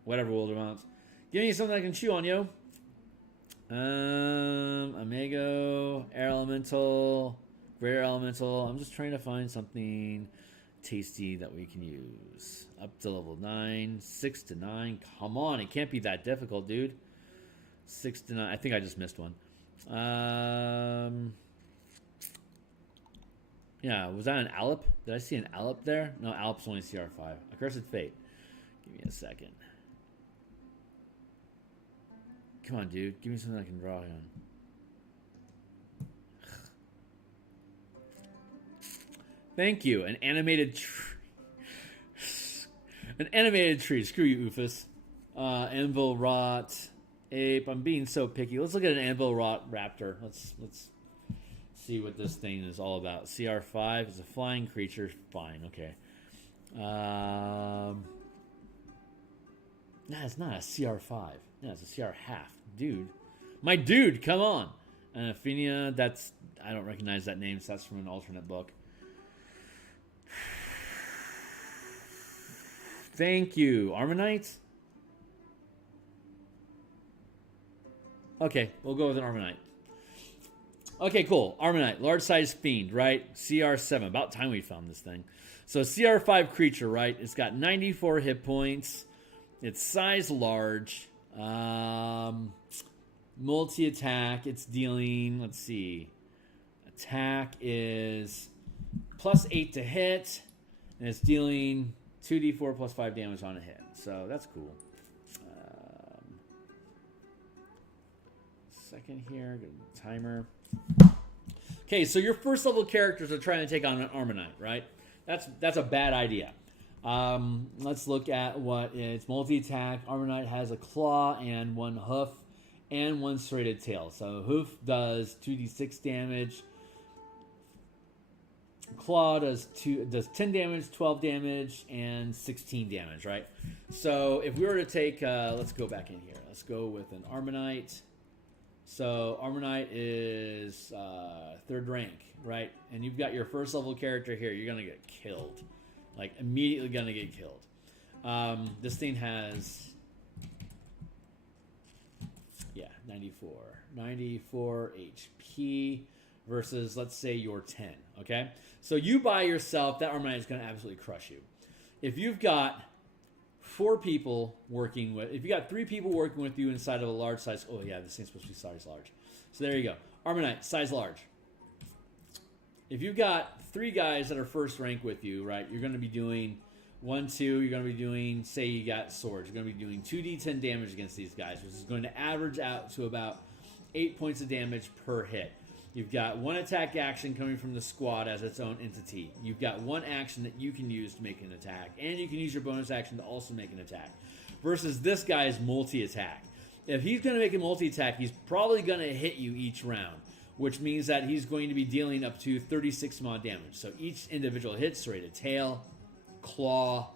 whatever world amounts. Give me something I can chew on, yo. Amigo, Air Elemental, Greater Elemental. I'm just trying to find something tasty that we can use. Up to level 9, 6 to 9. Come on, it can't be that difficult, dude. 6 to 9. I think I just missed one. Yeah, was that an Alep? Did I see an Alep there? No, Alep's only CR5. Accursed Fate. Give me a second. Come on, dude. Give me something I can draw on. Thank you. An animated tree. An animated tree. Screw you, Oofus. Anvil Rot. Ape. I'm being so picky. Let's look at an Anvil Rot Raptor. Let's see what this thing is all about. CR5 is a flying creature. Fine. Okay. Nah, it's not a CR5. Yeah, it's a CR half. Dude. My dude, come on. And Athenia, I don't recognize that name, so that's from an alternate book. Thank you. Armonite? Okay, we'll go with an Armonite. Okay, cool. Armonite, large size fiend, right? CR7. About time we found this thing. So CR5 creature, right? It's got 94 hit points. It's size large. Multi-attack. It's dealing, let's see. Attack is plus 8 to hit. And it's dealing 2d4 plus 5 damage on a hit. So that's cool. Second here. Get a timer. Okay, so your first level characters are trying to take on an Armonite, right? That's a bad idea. Let's look at what it's multi-attack. Armonite has a claw and 1 hoof and 1 serrated tail. So hoof does 2d6 damage. Claw does 10 damage, 12 damage, and 16 damage, right? So if we were to take, let's go back in here. Let's go with an Armonite. So Armonite is 3rd rank, right? And you've got your first level character here. You're gonna get killed, like immediately gonna get killed. This thing has, 94 HP versus, let's say, you're 10. Okay, so you by yourself, that Armonite is gonna absolutely crush you. If you've got 4 people working with, if you got 3 people working with you inside of a large size, oh yeah, this thing's supposed to be size large. So there you go, Armonite, size large. If you've got 3 guys that are first rank with you, right, you're going to be doing 1, 2, you're going to be doing, say you got swords, you're going to be doing 2d10 damage against these guys, which is going to average out to about 8 points of damage per hit. You've got 1 attack action coming from the squad as its own entity. You've got 1 action that you can use to make an attack, and you can use your bonus action to also make an attack. Versus this guy's multi-attack. If he's going to make a multi-attack, he's probably going to hit you each round, which means that he's going to be dealing up to 36 mod damage. So each individual hit, straight to tail, claw,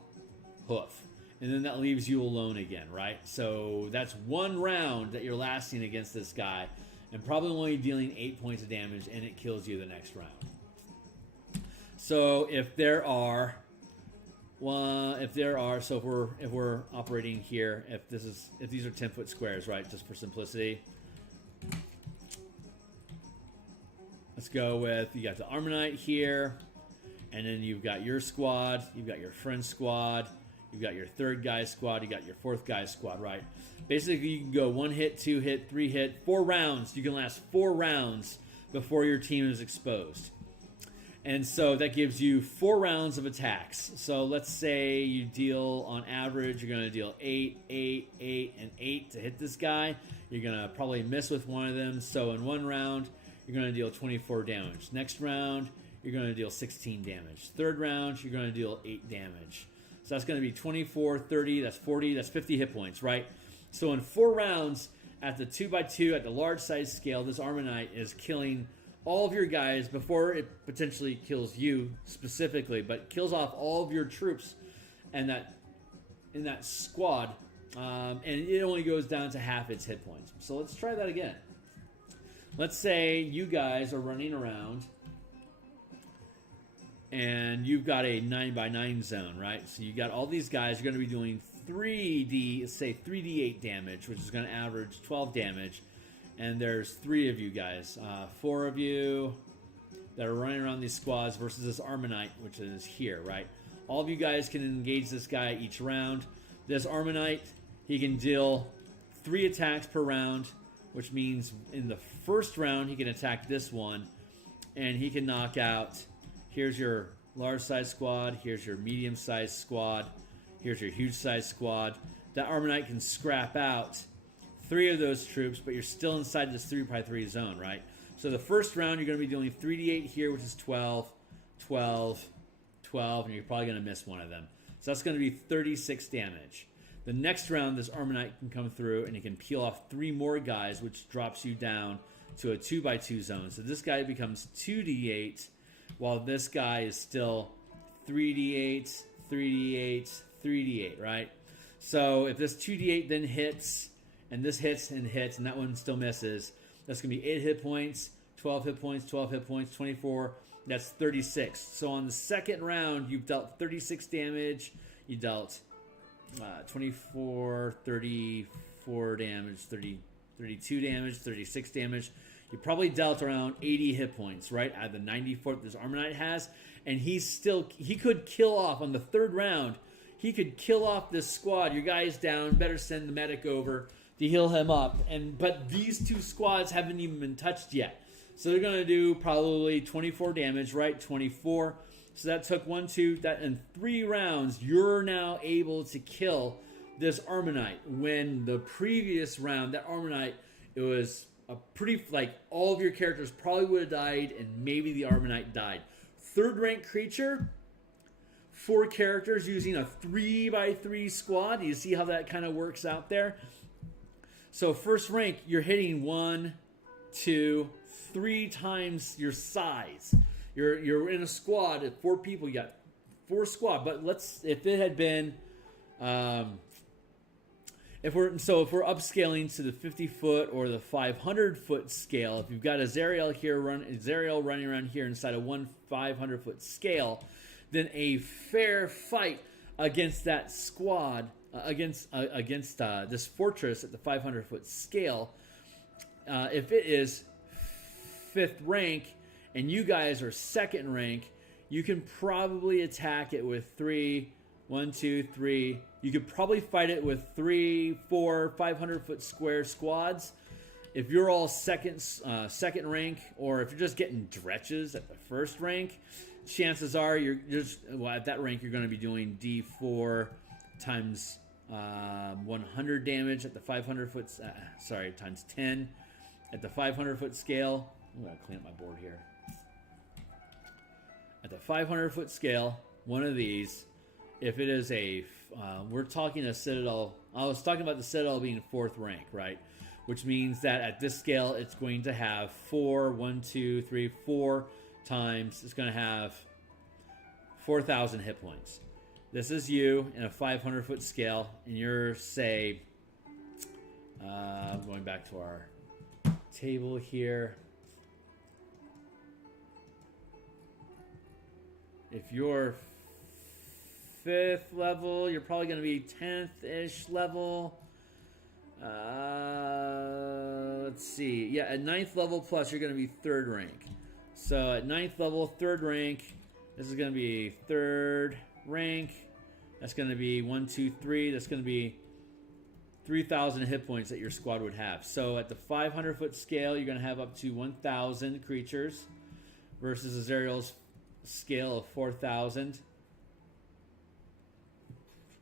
hoof. And then that leaves you alone again, right? So that's 1 round that you're lasting against this guy, and probably only dealing 8 points of damage, and it kills you the next round. So if we're operating here, if these are 10-foot squares, right, just for simplicity. Let's go with, you got the Armonite here, and then you've got your squad, you've got your friend squad, you've got your 3rd guy squad, you got your 4th guy squad, right? Basically, you can go 1 hit, 2 hit, 3 hit, 4 rounds. You can last 4 rounds before your team is exposed. And so that gives you 4 rounds of attacks. So let's say you deal, on average, you're going to deal 8, 8, 8, and 8 to hit this guy. You're going to probably miss with one of them. So in 1 round, you're going to deal 24 damage. Next round, you're going to deal 16 damage. 3rd round, you're going to deal 8 damage. So that's going to be 24, 30, that's 40, that's 50 hit points, right? So in 4 rounds, at the 2x2, at the large size scale, this Armonite is killing all of your guys before it potentially kills you specifically, but kills off all of your troops and in that squad, and it only goes down to half its hit points. So let's try that again. Let's say you guys are running around and you've got a 9x9 zone, right? So you got all these guys. You're going to be doing 3d8 damage, which is going to average 12 damage. And there's 3 of you guys, 4 of you that are running around these squads versus this Armonite, which is here, right? All of you guys can engage this guy each round. This Armonite, he can deal 3 attacks per round, which means in the first round he can attack this one, and he can knock out. Here's your large size squad. Here's your medium size squad. Here's your huge size squad. That Armonite can scrap out 3 of those troops, but you're still inside this 3x3 zone, right? So the first round, you're going to be doing 3d8 here, which is 12, 12, 12, and you're probably going to miss one of them. So that's going to be 36 damage. The next round, this Armonite can come through, and he can peel off 3 more guys, which drops you down to a 2x2 zone. So this guy becomes 2d8, while this guy is still 3d8, 3d8, 3d8, right? So if this 2d8 then hits, and this hits and hits, and that one still misses, that's going to be 8 hit points, 12 hit points, 12 hit points, 24, that's 36. So on the second round, you've dealt 36 damage, you dealt 24, 34 damage, 32 damage, 36 damage. You probably dealt around 80 hit points, right? Out of the 94 that this Armonite has. And he could kill off on the 3rd round. He could kill off this squad. Your guy's down. Better send the medic over to heal him up. But these 2 squads haven't even been touched yet. So they're going to do probably 24 damage, right? 24. So that took 1, 2, that in 3 rounds, you're now able to kill this Armonite. When the previous round, that Armonite, it was a pretty, like, all of your characters probably would have died, and maybe the Armonite died. 3rd rank creature, 4 characters using a 3x3 squad. You see how that kind of works out there? So 1st rank, you're hitting 1, 2, 3 times your size. You're in a squad of 4 people. You got 4 squad. But if it had been, if we're upscaling to the 50-foot or the 500-foot scale, if you've got a Zariel running around here inside of one 500-foot scale, then a fair fight against that squad, against this fortress at the 500-foot scale, if it is 5th rank and you guys are 2nd rank, you can probably attack it with 3. 1, 2, 3. You could probably fight it with 3, 4, 500-foot square squads. If you're all second rank, or if you're just getting dretches at the 1st rank, chances are at that rank you're going to be doing D4 times 100 damage at the 500-foot. Times 10 at the 500-foot scale. I'm going to clean up my board here. At the 500-foot scale, one of these. If it is we're talking a Citadel. I was talking about the Citadel being 4th rank, right? Which means that at this scale, it's going to have 4 times. It's going to have 4,000 hit points. This is you in a 500-foot scale, and you're, say, going back to our table here. If you're 5th level, you're probably going to be 10th-ish level. Let's see. Yeah, at 9th level plus, you're going to be 3rd rank. So at 9th level, 3rd rank, this is going to be 3rd rank. That's going to be 1, 2, 3. That's going to be 3,000 hit points that your squad would have. So at the 500-foot scale, you're going to have up to 1,000 creatures versus Azariel's scale of 4,000.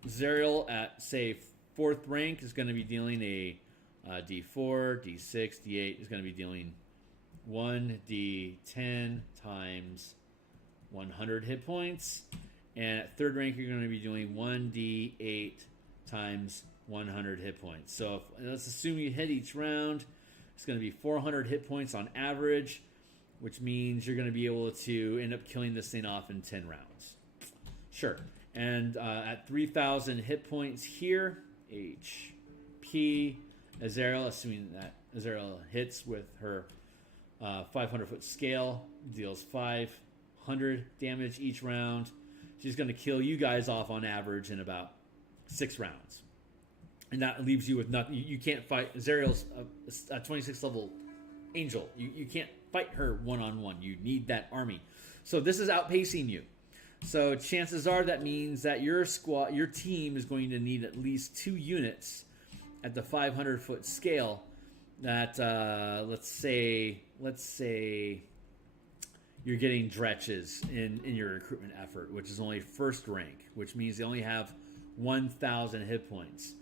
Zariel at, say, 4th rank is going to be dealing a D4, D6, D8 is going to be dealing 1d10 times 100 hit points. And at 3rd rank, you're going to be doing 1d8 times 100 hit points. So let's assume you hit each round. It's going to be 400 hit points on average, which means you're going to be able to end up killing this thing off in 10 rounds. Sure. And at 3,000 hit points here, HP, Azariel, assuming that Azariel hits with her 500-foot scale, deals 500 damage each round. She's going to kill you guys off on average in about 6 rounds. And that leaves you with nothing. You can't fight. Zariel's a 26 level angel. You can't fight her one-on-one. You need that army. So this is outpacing you. So chances are that means that your team is going to need at least 2 units at the 500-foot scale. That let's say you're getting dretches in your recruitment effort, which is only 1st rank, which means they only have 1,000 hit points.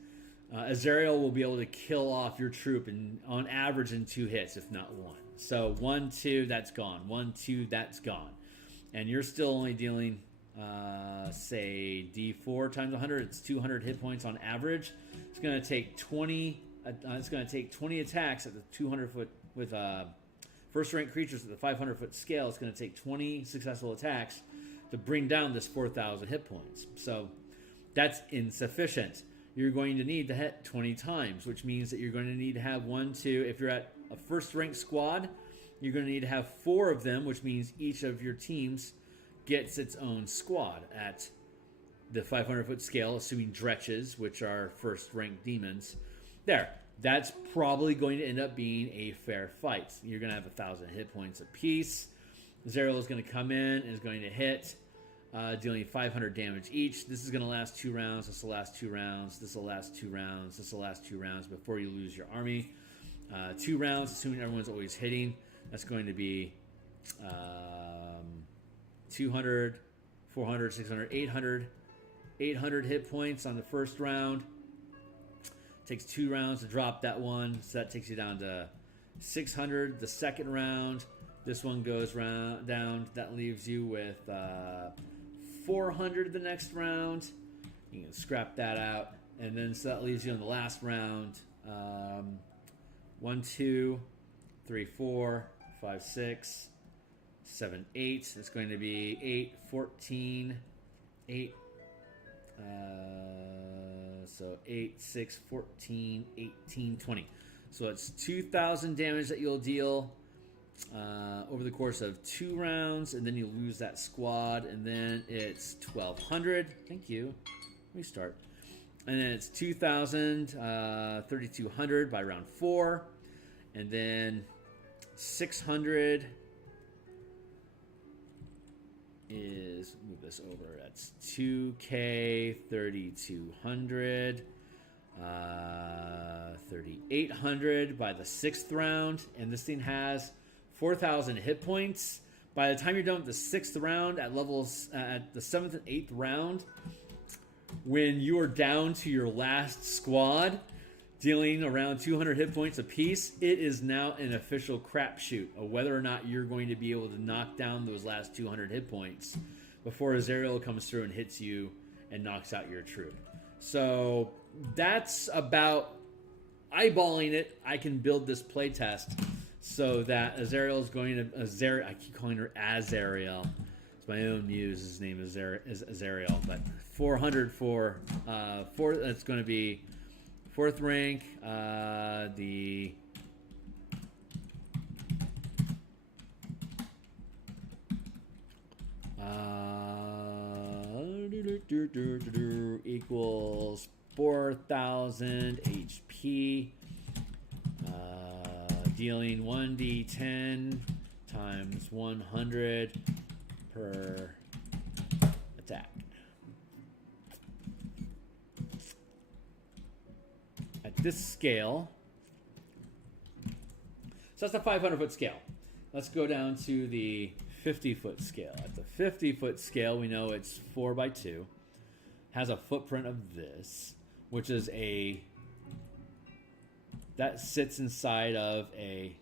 Azariel will be able to kill off your troop on average in 2 hits, if not 1. So 1, 2, that's gone. 1, 2, that's gone. And you're still only dealing, say, D4 times 100. It's 200 hit points on average. It's going to take 20. It's going to take 20 attacks at the 200-foot with 1st rank creatures at the 500-foot scale. It's going to take 20 successful attacks to bring down this 4,000 hit points. So that's insufficient. You're going to need to hit 20 times, which means that you're going to need to have 1, 2. If you're at a 1st rank squad, you're going to need to have 4 of them, which means each of your teams gets its own squad at the 500-foot scale, assuming dretches, which are 1st rank demons. There. That's probably going to end up being a fair fight. You're going to have 1,000 hit points apiece. Zariel is going to come in and is going to hit, dealing 500 damage each. This is going to last 2 rounds. This will last 2 rounds. This will last 2 rounds. This will last 2 rounds before you lose your army. 2 rounds, assuming everyone's always hitting. That's going to be 200, 400, 600, 800. 800 hit points on the 1st round. Takes 2 rounds to drop that one, so that takes you down to 600 the 2nd round. This one goes down. That leaves you with 400 the next round. You can scrap that out. And then so that leaves you in the last round. 1, 2, 3, 4, 5, 6, 7, 8. It's going to be 8, 14, 8. So 8, 6, 14, 18, 20. So it's 2,000 damage that you'll deal over the course of 2 rounds, and then you lose that squad, and then it's 1,200. Thank you. Restart. And then it's 2,000, 3,200 by round 4, and then 600 is, move this over, that's 2K, 3,200, 3,800 by the 6th round, and this thing has 4,000 hit points. By the time you're done with the 6th round, at levels at the 7th and 8th round, when you are down to your last squad, dealing around 200 hit points apiece, it is now an official crapshoot of whether or not you're going to be able to knock down those last 200 hit points before Zariel comes through and hits you and knocks out your troop. So that's about eyeballing it. I can build this playtest so that Zariel is going to... I keep calling her Zariel. It's my own muse. His name is Zariel. But 400 for... that's going to be 4th rank. The... equals 4,000 HP. Dealing 1d10 times 100 per attack. At this scale, so that's the 500-foot scale. Let's go down to the 50-foot scale. At the 50-foot scale, we know it's 4x2. Has a footprint of this, which is that sits inside of a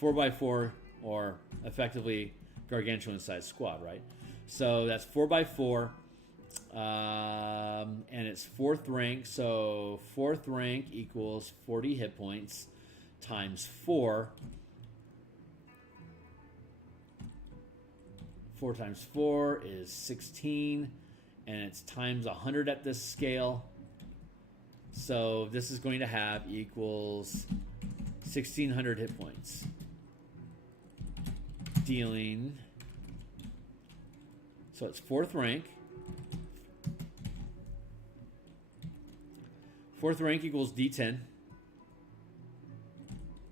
4x4, or effectively gargantuan sized squad, right? So that's 4x4, and it's 4th rank. So 4th rank equals 40 hit points times 4. 4 times 4 is 16, and it's times 100 at this scale. So this is going to have equals 1,600 hit points. Dealing... So it's 4th rank. 4th rank equals D10.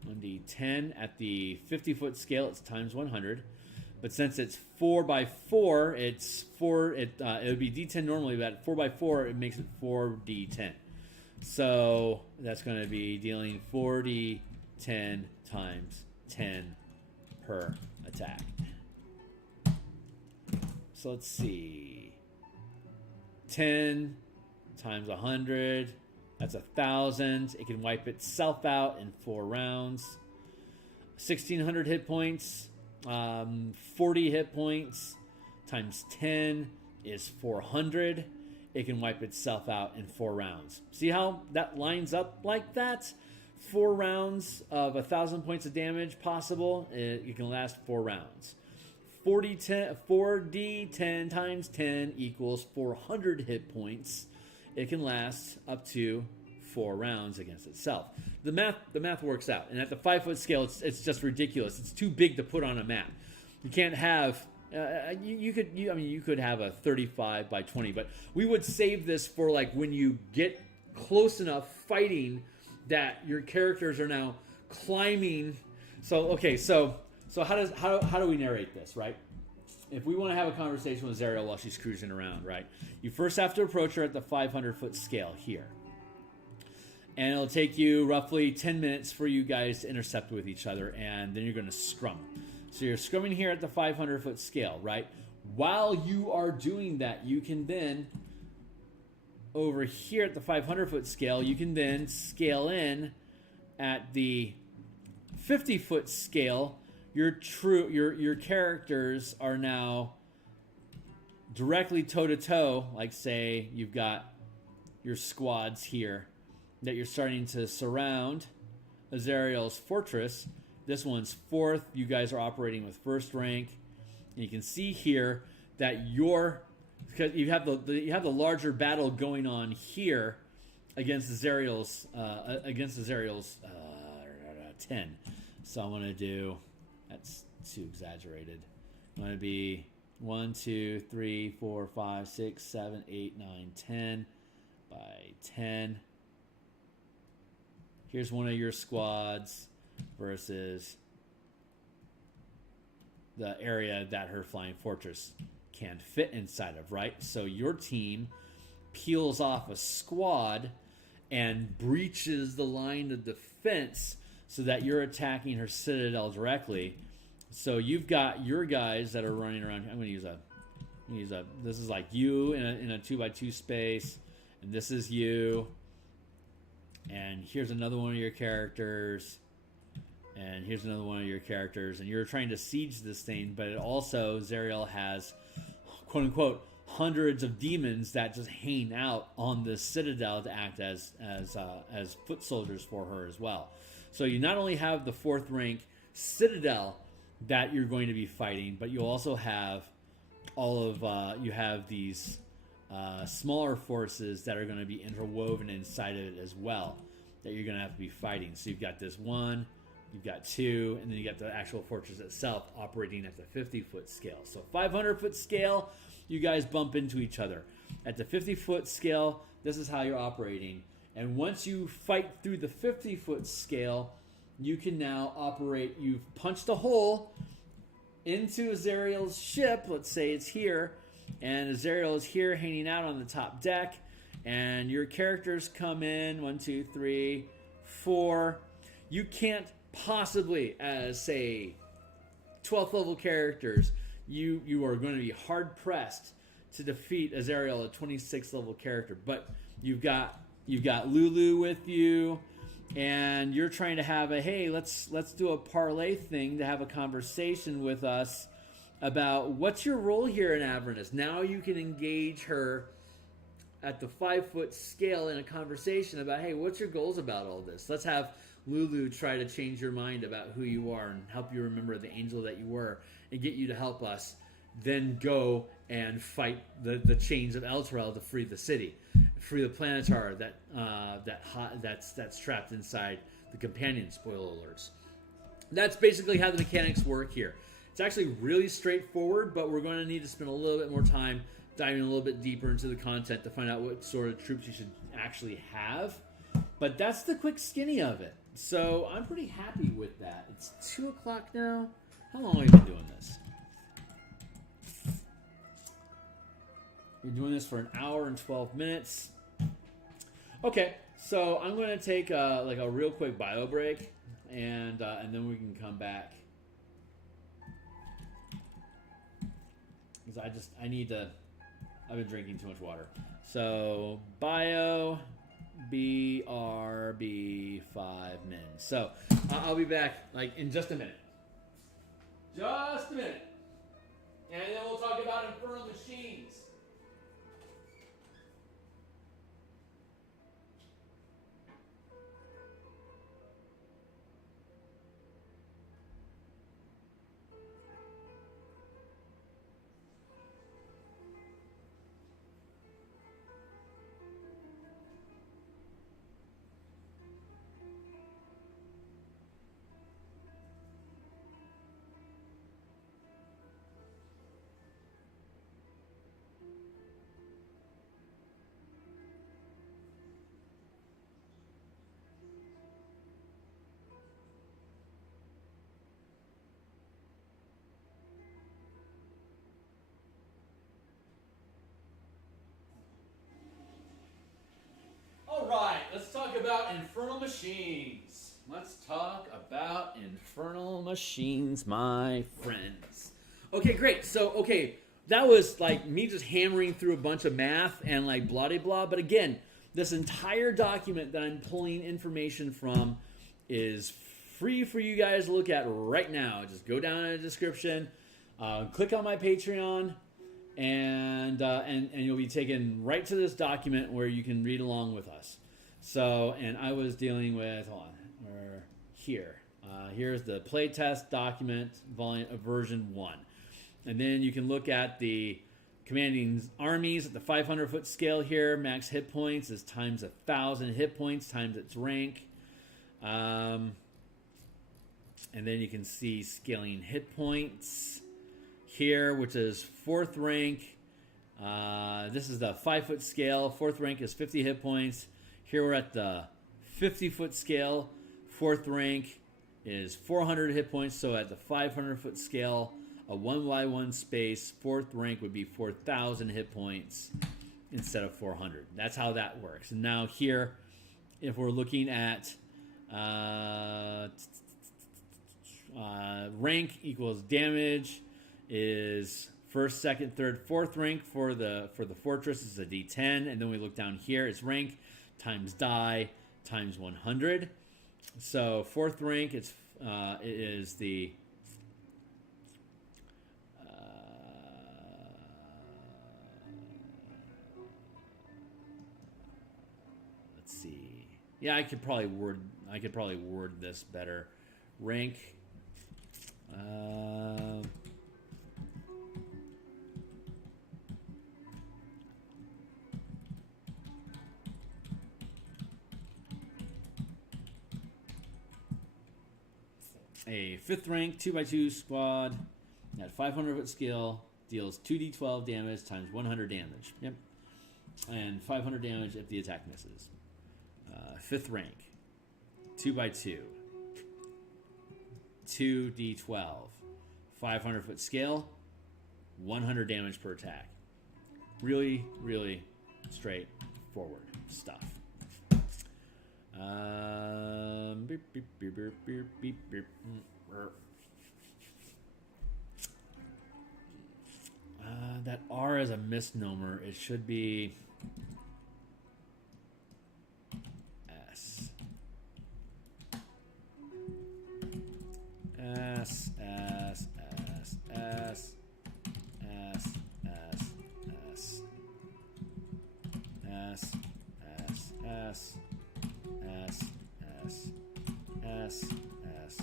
1d10 at the 50-foot scale, it's times 100. But since it's 4x4, it's 4. It would be D10 normally, but at 4x4, it makes it 4d10. So that's going to be dealing 4d10 times 10 per attack. So let's see. 10 times 100. That's 1,000. It can wipe itself out in 4 rounds. 1,600 hit points. 40 hit points times 10 is 400. It can wipe itself out in 4 rounds. See how that lines up like that? 4 rounds of 1,000 points of damage possible. It can last 4 rounds. 4d10 times 10 equals 400 hit points. It can last up to 4 rounds against itself. The math works out. And at the 5-foot scale, it's just ridiculous. It's too big to put on a map. You can't have... you could have a 35 by 20, but we would save this for like when you get close enough fighting that your characters are now climbing. So okay, so how do we narrate this, right? If we want to have a conversation with Zariel while she's cruising around, right? You first have to approach her at the 500-foot scale here. And it'll take you roughly 10 minutes for you guys to intercept with each other, and then you're going to scrum. So you're scrumming here at the 500-foot scale, right? While you are doing that, you can then, over here at the 500-foot scale, you can then scale in at the 50-foot scale. Your characters are now directly toe-to-toe, like say you've got your squads here that you're starting to surround Zariel's fortress. This one's 4th. You guys are operating with 1st rank. And you can see here that because you have the larger battle going on here against the Zariel's 10. So I'm gonna do, that's too exaggerated. I'm gonna be 1, 2, 3, 4, 5, 6, 7, 8, 9, 10 by 10. Here's one of your squads versus the area that her flying fortress can fit inside of, right? So your team peels off a squad and breaches the line of defense so that you're attacking her citadel directly. So you've got your guys that are running around. I'm going to use this is like you in a 2x2 space, and this is you. And here's another one of your characters. And here's another one of your characters. And you're trying to siege this thing, but it also, Zariel has, quote unquote, hundreds of demons that just hang out on the citadel to act as foot soldiers for her as well. So you not only have the 4th rank citadel that you're going to be fighting, but you also have you have these smaller forces that are going to be interwoven inside of it as well that you're going to have to be fighting. So you've got this 1, you've got 2, and then you got the actual fortress itself operating at the 50-foot scale. So 500-foot scale, you guys bump into each other. At the 50-foot scale, this is how you're operating. And once you fight through the 50-foot scale, you can now operate. You've punched a hole into Zariel's ship. Let's say it's here. And Zariel is here hanging out on the top deck. And your characters come in. 1, 2, 3, 4. You can't possibly, as, say, 12th level characters, you are going to be hard pressed to defeat Zariel, a 26th level character. But you've got Lulu with you, and you're trying to have hey, let's do a parlay thing to have a conversation with us about what's your role here in Avernus. Now you can engage her at the 5-foot scale in a conversation about, hey, what's your goals about all this? Let's have Lulu try to change your mind about who you are and help you remember the angel that you were and get you to help us then go and fight the chains of Elturel to free the city, free the planetar that's trapped inside the companion. Spoiler alerts. That's basically how the mechanics work here. It's actually really straightforward, but we're going to need to spend a little bit more time diving a little bit deeper into the content to find out what sort of troops you should actually have. But that's the quick skinny of it. So I'm pretty happy with that. It's 2 o'clock now. How long have you been doing this? We're doing this for 1 hour and 12 minutes. Okay, so I'm going to take a real quick bio break, and then we can come back. Because I've been drinking too much water. So, bio, BRB 5 min. So, I'll be back in just a minute. Just a minute. And then we'll talk about Infernal Machines. Let's talk about Infernal Machines. Let's talk about Infernal Machines, my friends. Okay, great. So, that was me just hammering through a bunch of math and blah, blah, blah. But again, this entire document that I'm pulling information from is free for you guys to look at right now. Just go down in the description, click on my Patreon, and you'll be taken right to this document where you can read along with us. So, and I was dealing with, hold on, we're here. Here's the playtest document, version 1. And then you can look at the commanding armies at the 500-foot scale here. Max hit points is times 1,000 hit points times its rank. And then you can see scaling hit points here, which is 4th rank. This is the 5-foot scale. 4th rank is 50 hit points. Here we're at the 50-foot scale. 4th rank is 400 hit points. So at the 500-foot scale, a 1x1 space, 4th rank would be 4,000 hit points instead of 400. That's how that works. And now here, if we're looking at rank equals damage is 1st, 2nd, 3rd, 4th rank for the fortress is a D10, and then we look down here, it's rank times die times 100. So 4th rank it is the let's see. Yeah, I could probably word this better. Rank a 5th rank 2x2 squad at 500-foot scale deals 2d12 damage times 100 damage. Yep. And 500 damage if the attack misses. 5th rank 2x2 2d12 500-foot scale 100 damage per attack. Really, really straightforward stuff. That R is a misnomer. It should be S. S, S, S, S, S, S, S, S, S, S, S, S, S, S, S, S, S.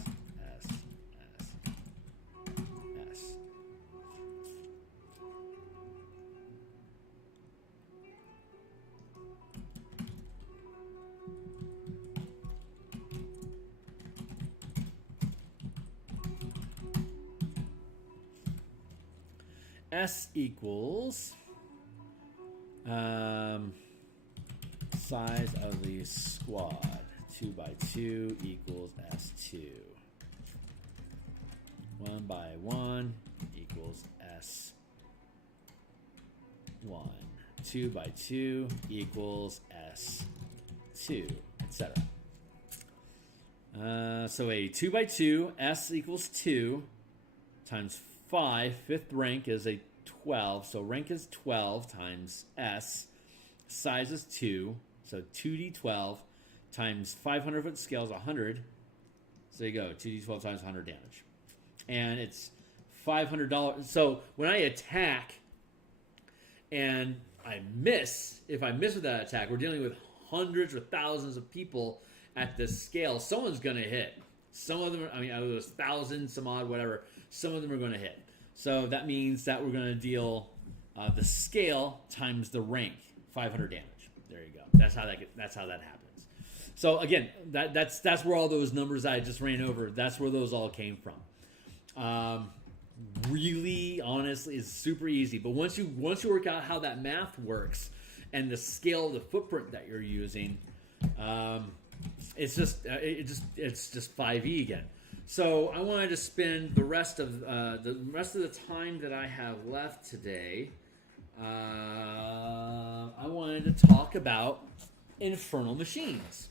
S equals size of the squad. 2x2 equals S2. 1x1 equals S1. 2x2 equals S2, etc. So a 2x2, S equals 2 times 5. 5th rank is a 12. So rank is 12 times S. Size is 2. So 2d12 times 500-foot scale is 100. So there you go. 2d12 times 100 damage. And it's $500. So when I attack and I miss, if I miss with that attack, we're dealing with hundreds or thousands of people at this scale. Someone's going to hit. Some of them, it was 1,000, some odd, whatever. Some of them are going to hit. So that means that we're going to deal the scale times the rank, 500 damage. There you go. That's how that happens. So again, that's where all those numbers I just ran over. That's where those all came from. Really, honestly, it's super easy. But once you work out how that math works and the scale of the footprint that you're using, it's just 5e again. So I wanted to spend the rest of the time that I have left today. I wanted to talk about Infernal Machines.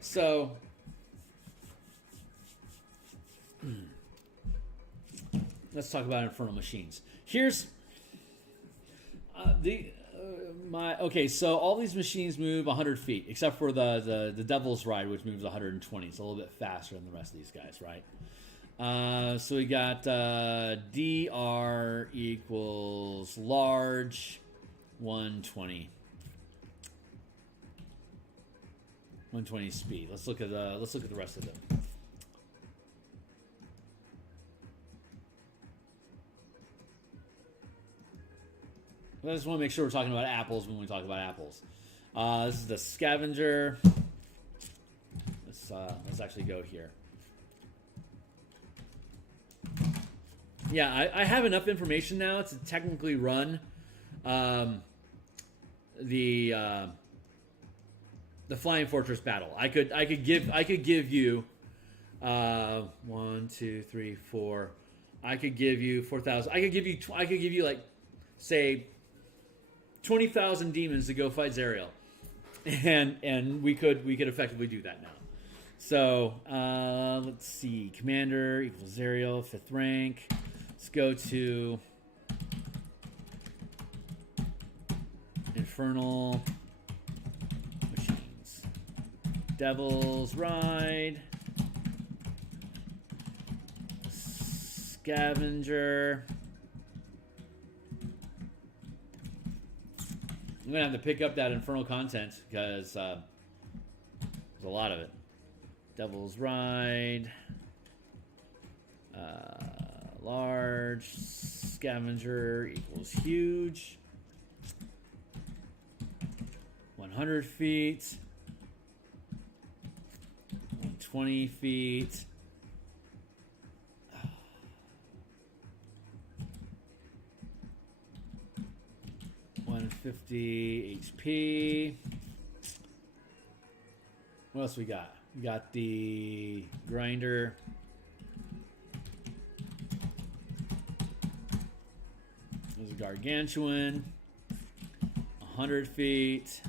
So let's talk about Infernal Machines. Here's so all these machines move 100 feet, except for the Devil's Ride, which moves 120. It's a little bit faster than the rest of these guys, right? So we got DR equals large 120. 120 speed. Let's look at the rest of them. I just want to make sure we're talking about apples when we talk about apples. This is the scavenger. Let's actually go here. Yeah, I have enough information now to technically run the Flying Fortress battle. I could give you 1, 2, 3, 4. I could give you 4,000. I could give you like, say, 20,000 demons to go fight Zariel, and we could effectively do that now. So let's see. Commander equals Zariel, 5th rank. Let's go to Infernal Machines. Devil's Ride. Scavenger. I'm going to have to pick up that Infernal content because there's a lot of it. Devil's Ride. Large. Scavenger equals huge. 100 feet. 120 feet. 150 HP. What else we got? We got the grinder. There's a gargantuan. 100 feet.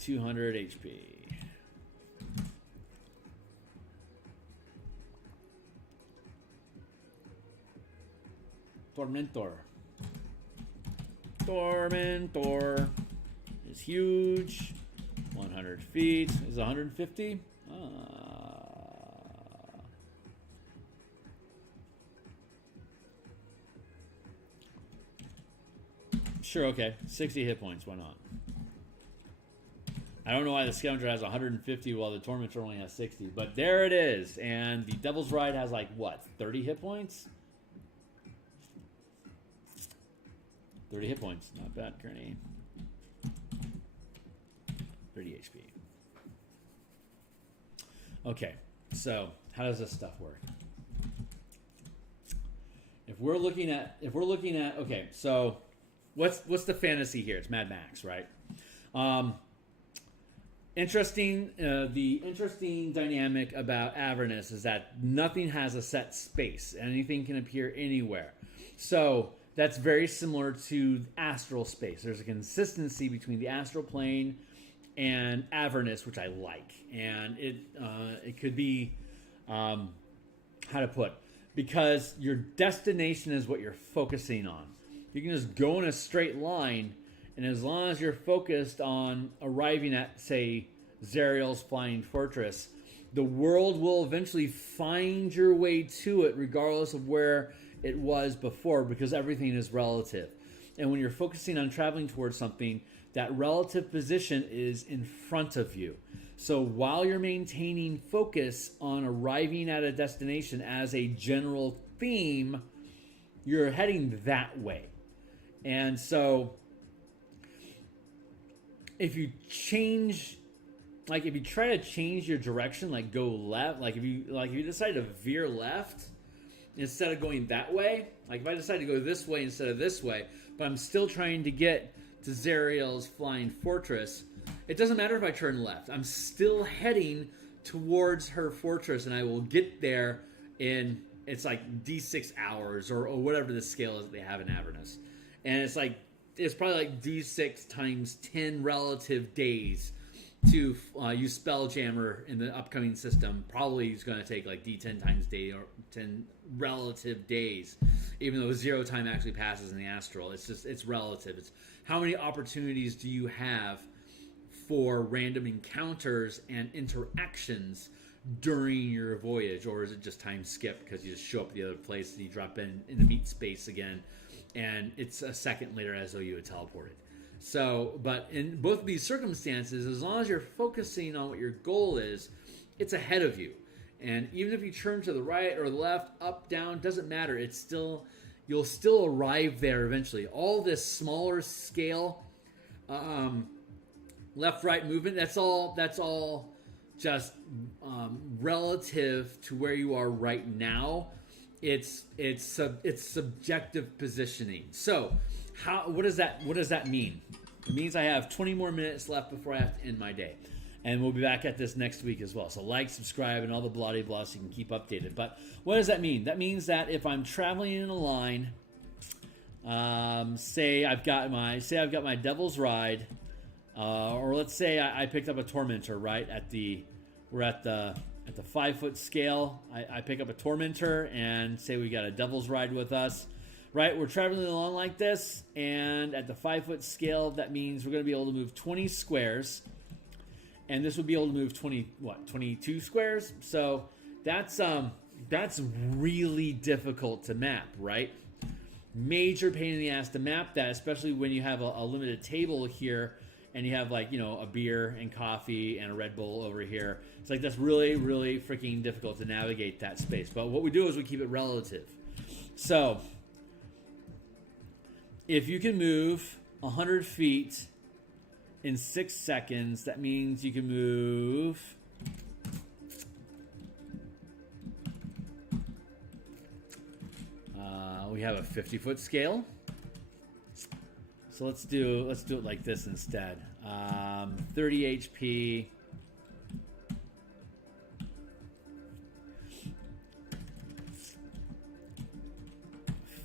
200 HP. Tormentor is huge. 100 feet. Is it 150? Sure, okay. 60 hit points. Why not? I don't know why the Scavenger has 150 while the Tormentor only has 60. But there it is. And the Devil's Ride has like, what, 30 hit points? 30 hit points. Not bad, Kearney. 30 HP. Okay, so how does this stuff work? If we're looking at okay, so what's the fantasy here? It's Mad Max, right? Interesting. The interesting dynamic about Avernus is that nothing has a set space. Anything can appear anywhere. So that's very similar to astral space. There's a consistency between the astral plane and Avernus, which I like. And it could be, how to put, because your destination is what you're focusing on. You can just go in a straight line, and as long as you're focused on arriving at, say, Zariel's Flying Fortress, the world will eventually find your way to it regardless of where it was before, because everything is relative. And when you're focusing on traveling towards something, that relative position is in front of you. So while you're maintaining focus on arriving at a destination as a general theme, you're heading that way. And so if you change, like if you try to change your direction, like go left, like if you decide to veer left instead of going that way, like if I decide to go this way instead of this way, but I'm still trying to get to Zariel's Flying Fortress, it doesn't matter if I turn left. I'm still heading towards her fortress, and I will get there in, it's like D6 hours or whatever the scale is that they have in Avernus. And it's probably like D6 times 10 relative days to use Spelljammer in the upcoming system. Probably is going to take like D10 times day or 10 relative days, even though 0 time actually passes in the astral. It's relative. It's how many opportunities do you have for random encounters and interactions during your voyage, or is it just time skip because you just show up at the other place and you drop in the meat space again, and it's a second later as though you had teleported. So, but in both of these circumstances, as long as you're focusing on what your goal is, it's ahead of you. And even if you turn to the right or the left, up, down, doesn't matter. It's still you'll still arrive there eventually. All this smaller scale, left right movement, that's all just relative to where you are right now. It's subjective positioning. So what does that mean? It means I have 20 more minutes left before I have to end my day. And we'll be back at this next week as well. So like, subscribe, and all the blah blah so you can keep updated. But what does that mean? That means that if I'm traveling in a line, say I've got my Devil's Ride, or let's say I picked up a Tormentor, right? We're at the 5-foot scale. I pick up a Tormentor and say we got a Devil's Ride with us. Right, we're traveling along like this, and at the 5-foot scale, that means we're going to be able to move 20 squares, and this would be able to move 22 squares. So that's really difficult to map, right? Major pain in the ass to map that, especially when you have a limited table here, and you have a beer and coffee and a Red Bull over here. It's like that's really, really freaking difficult to navigate that space. But what we do is we keep it relative. So if you can move 100 feet in 6 seconds, that means you can move we have a 50-foot scale. So let's do it like this instead. 30 HP.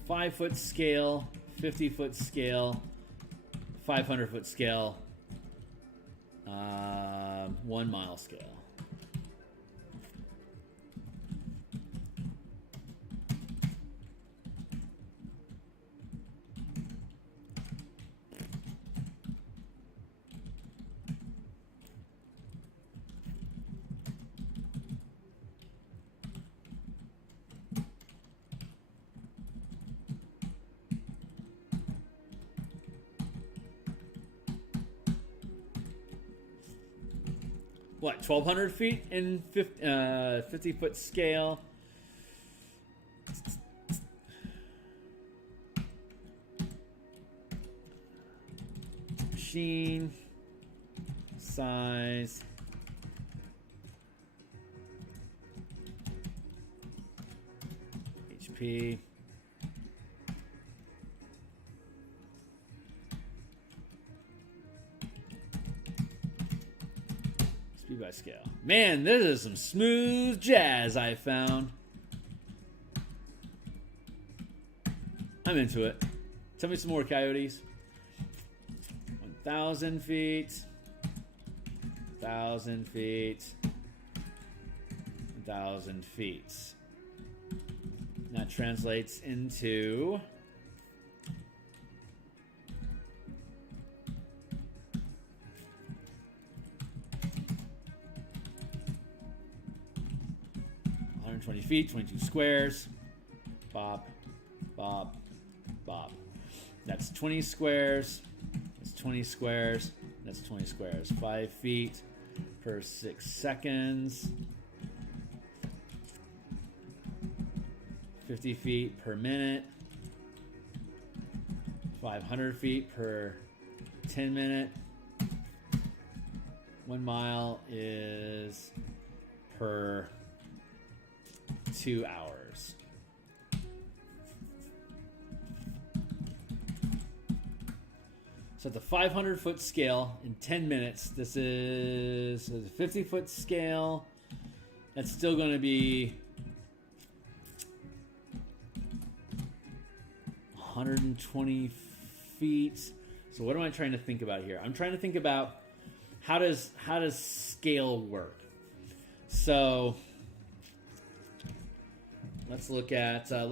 Five-foot scale. 50-foot scale, 500-foot scale, 1 mile scale. What, 1,200 feet in 50-foot scale? Machine size. HP. By scale. Man, this is some smooth jazz I found. I'm into it. Tell me some more, coyotes. 1,000 feet. 1,000 feet. 1,000 feet. That translates into 20 feet, 22 squares. Bop, bop, bop. That's 20 squares. That's 20 squares. That's 20 squares. 5 feet per 6 seconds. 50 feet per minute. 500 feet per 10 minute. 1 mile is per 2 hours. So at the 500-foot scale in 10 minutes, this is a 50-foot scale. That's still going to be 120 feet. So what am I trying to think about here? I'm trying to think about how does scale work. So let's look at the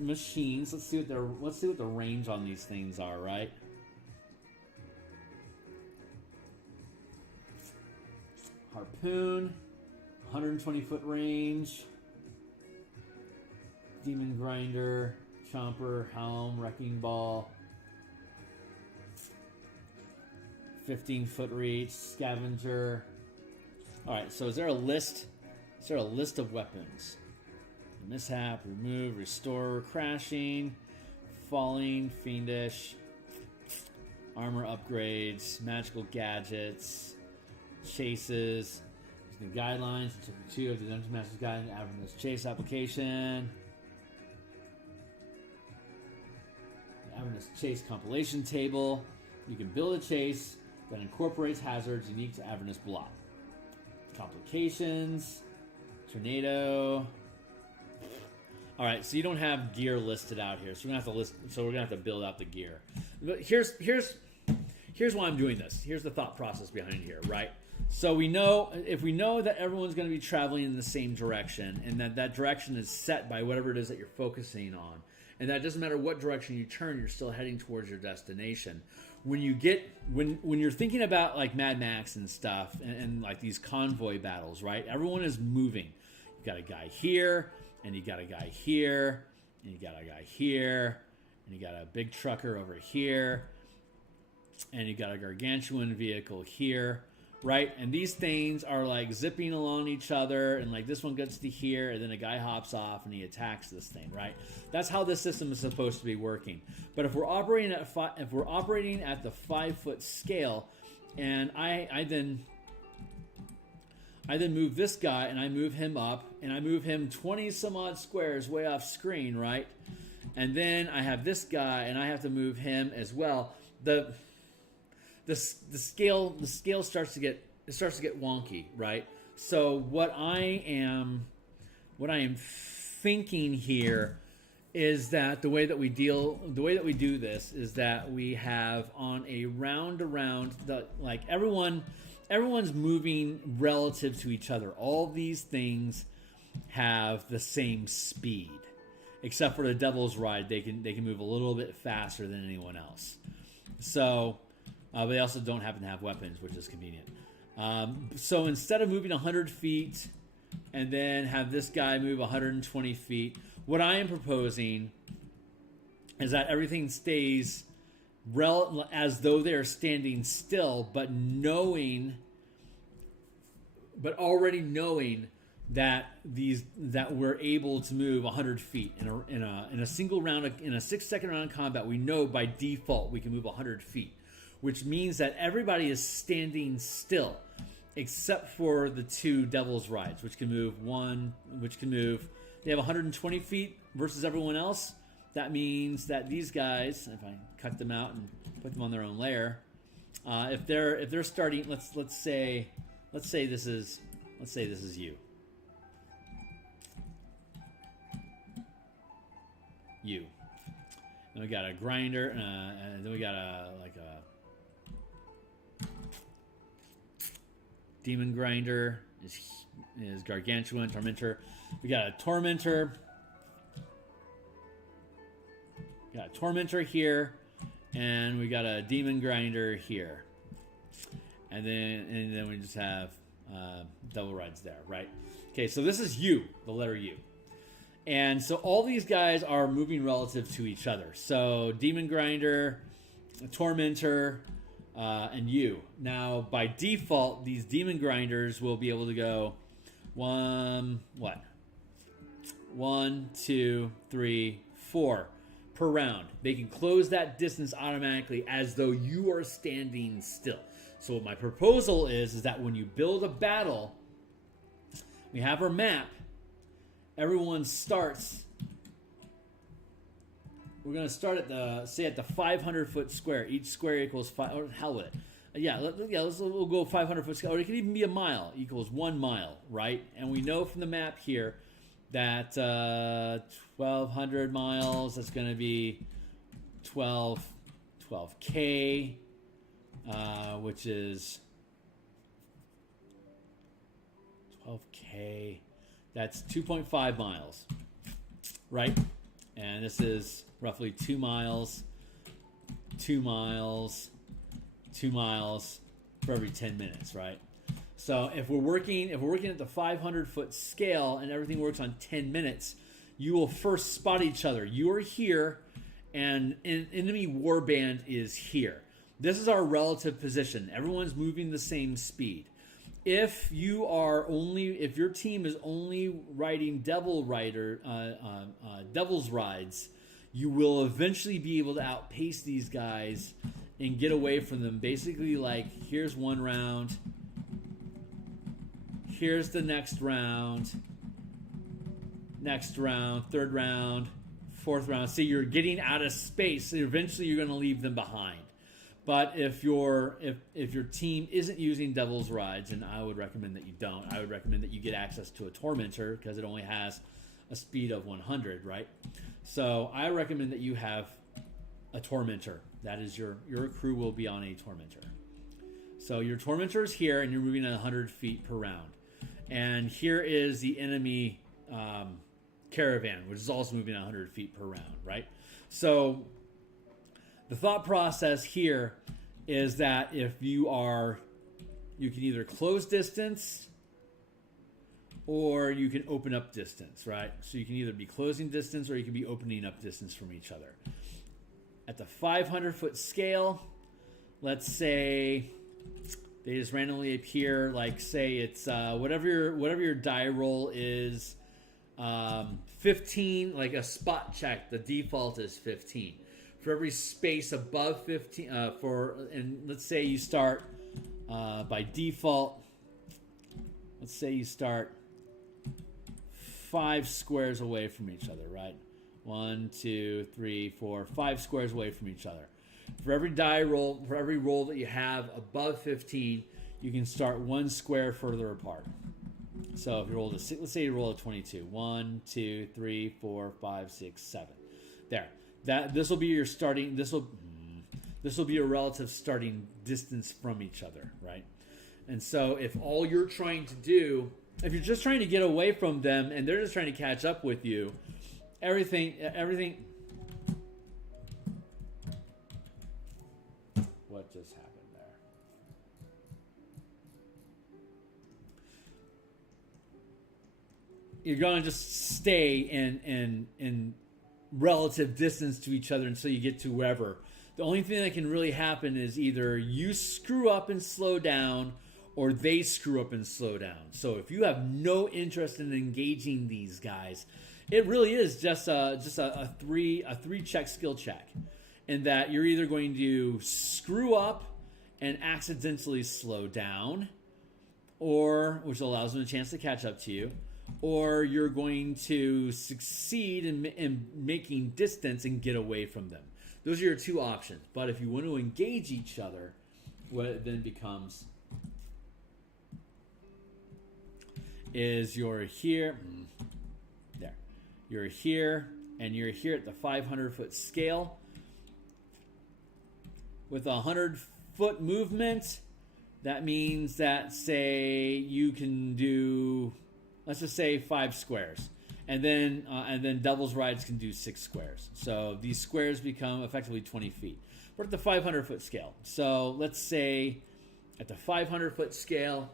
machines. Let's see what the range on these things are, right? Harpoon, 120-foot range. Demon Grinder, Chomper, Helm, Wrecking Ball. 15-foot reach, Scavenger. All right, so is there a list? Is there a list of weapons? Mishap, remove, restore, crashing. falling, fiendish, armor upgrades, magical gadgets, chases, the guidelines, chapter 2 of the Dungeon Master's Guide, Avernus chase application, the Avernus chase compilation table. You can build a chase that incorporates hazards unique to Avernus block. Complications, tornado. All right, so you don't have gear listed out here, so we're gonna have to build out the gear. But here's why I'm doing this. Here's the thought process behind it here, right? So if we know that everyone's going to be traveling in the same direction, and that direction is set by whatever it is that you're focusing on, and that doesn't matter what direction you turn, you're still heading towards your destination. When you're thinking about like Mad Max and stuff, and like these convoy battles, right? Everyone is moving. You got a guy here, and you got a guy here, and you got a guy here, and you got a big trucker over here, and you got a gargantuan vehicle here, right? And these things are like zipping along each other, and like this one gets to here, and then a guy hops off and he attacks this thing, right? That's how this system is supposed to be working. But if we're operating at the 5 foot scale, and I then move this guy, and I move him up, and I move him 20 some odd squares way off screen, right? And then I have this guy, and I have to move him as well. The scale starts to get wonky, right? So what I am thinking here is that the way that we do this is that we have on a round around like everyone's moving relative to each other. All these things have the same speed, except for the Devil's Ride. They can move a little bit faster than anyone else. So, but they also don't happen to have weapons, which is convenient. So instead of moving 100 feet and then have this guy move 120 feet, what I am proposing is that everything stays as though they're standing still, but already knowing that we're able to move 100 feet in a single round, in a 6-second round of combat. We know by default we can move 100 feet, which means that everybody is standing still, except for the 2 Devil's Rides, which can move. They have 120 feet versus everyone else. That means that these guys, if I cut them out and put them on their own layer, if they're starting, let's say this is you. You. Then we got a grinder, and then we got a demon grinder is gargantuan, tormentor. We got a tormentor. Got a tormentor here, and we got a demon grinder here, and then we just have Devil Rides there, right? Okay, so this is U, the letter U. And so all these guys are moving relative to each other. So Demon Grinder, Tormentor, and you. Now, by default, these Demon Grinders will be able to go 1, 2, 3, 4 per round. They can close that distance automatically as though you are standing still. So what my proposal is that when you build a battle, we have our map. Everyone starts. We're going to start at the 500 foot square. Each square equals 5. Or hell with it. We'll go 500 foot square. Or it can even be a mile. Equals 1 mile, right? And we know from the map here that 1,200 miles. That's going to be 12K, which is 12K. That's 2.5 miles, right? And this is roughly 2 miles, 2 miles, 2 miles for every 10 minutes, right? So if we're working at the 500 foot scale and everything works on 10 minutes, you will first spot each other. You are here, and an enemy warband is here. This is our relative position. Everyone's moving the same speed. If your team is only riding Devil's Rides, you will eventually be able to outpace these guys and get away from them. Basically, like, here's one round, here's the next round, third round, fourth round. See, you're getting out of space, so eventually you're going to leave them behind. But if your team isn't using Devil's Rides, and I would recommend that you don't, I would recommend that you get access to a Tormentor, because it only has a speed of 100, right? So I recommend that you have a Tormentor. That is your crew will be on a Tormentor. So your Tormentor is here, and you're moving at 100 feet per round. And here is the enemy caravan, which is also moving at 100 feet per round, right? So the thought process here is that if you can either close distance or you can open up distance, right? So you can either be closing distance or you can be opening up distance from each other. At the 500-foot scale, let's say they just randomly appear, like say it's whatever your die roll is, 15, like a spot check, the default is 15. For every space above 15, and let's say you start by default, let's say you start 5 squares away from each other, right? 1, 2, 3, 4, 5 squares away from each other. For every die roll, for every roll that you have above 15, you can start 1 square further apart. So if you roll let's say you roll a 22. 1, 2, 3, 4, 5, 6, 7. There. This will be your starting. This will be a relative starting distance from each other, right? And so if all you're trying to do, if you're just trying to get away from them and they're just trying to catch up with you, everything. What just happened there? You're gonna just stay in relative distance to each other until you get to wherever. The only thing that can really happen is either you screw up and slow down, or they screw up and slow down. So if you have no interest in engaging these guys, it really is just a three check skill check, in that you're either going to screw up and accidentally slow down, or which allows them a chance to catch up to you, or you're going to succeed in making distance and get away from them. Those are your two options. But if you want to engage each other, what it then becomes is you're here, there. You're here, and you're here at the 500-foot scale. With a 100-foot movement, that means that, say, you can do, let's just say 5 squares. And then Devil's Rides can do 6 squares. So these squares become effectively 20 feet. We're at the 500-foot scale. So let's say at the 500-foot scale,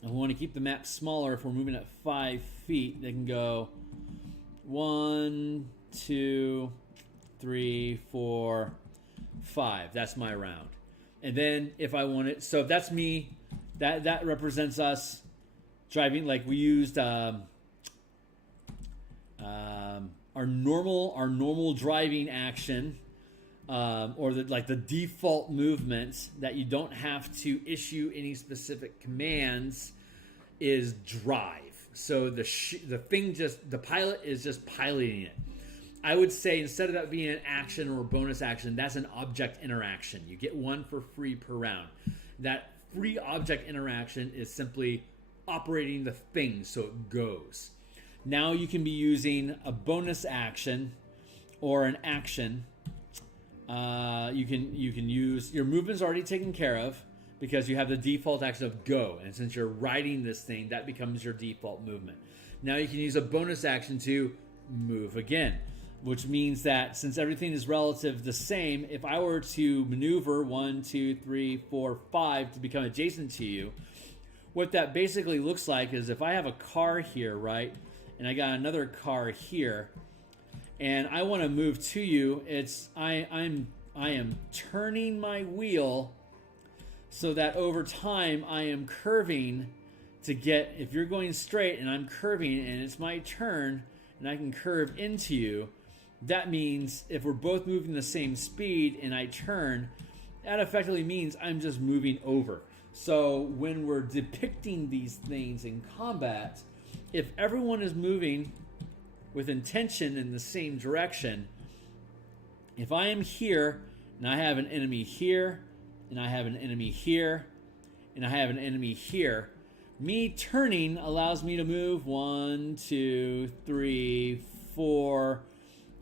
and we want to keep the map smaller. If we're moving at 5 feet, they can go 1, 2, 3, 4, 5. That's my round. And then if I want it, so if that's me, that represents us driving. Like we used our normal driving action, or the default movements that you don't have to issue any specific commands, is drive. So the pilot is just piloting it. I would say instead of that being an action or a bonus action, that's an object interaction. You get 1 for free per round. That free object interaction is simply operating the thing so it goes. Now you can be using a bonus action or an action. You can use, your movement's already taken care of because you have the default action of go. And since you're riding this thing, that becomes your default movement. Now you can use a bonus action to move again, which means that since everything is relative the same, if I were to maneuver 1, 2, 3, 4, 5 to become adjacent to you, what that basically looks like is if I have a car here, right, and I got another car here, and I want to move to you, I am turning my wheel so that over time I am curving to get, if you're going straight and I'm curving and it's my turn and I can curve into you, that means if we're both moving the same speed and I turn, that effectively means I'm just moving over. So when we're depicting these things in combat, if everyone is moving with intention in the same direction, if I am here and I have an enemy here and I have an enemy here and I have an enemy here, me turning allows me to move 1, 2, 3, 4,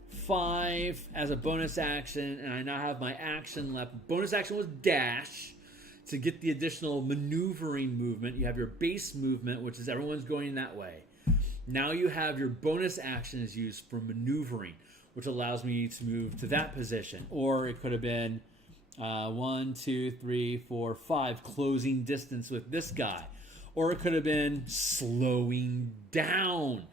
5 as a bonus action, and I now have my action left. Bonus action was dash to get the additional maneuvering movement. You have your base movement, which is everyone's going that way. Now you have your bonus action is used for maneuvering, which allows me to move to that position. Or it could have been 1, 2, 3, 4, 5, closing distance with this guy. Or it could have been slowing down,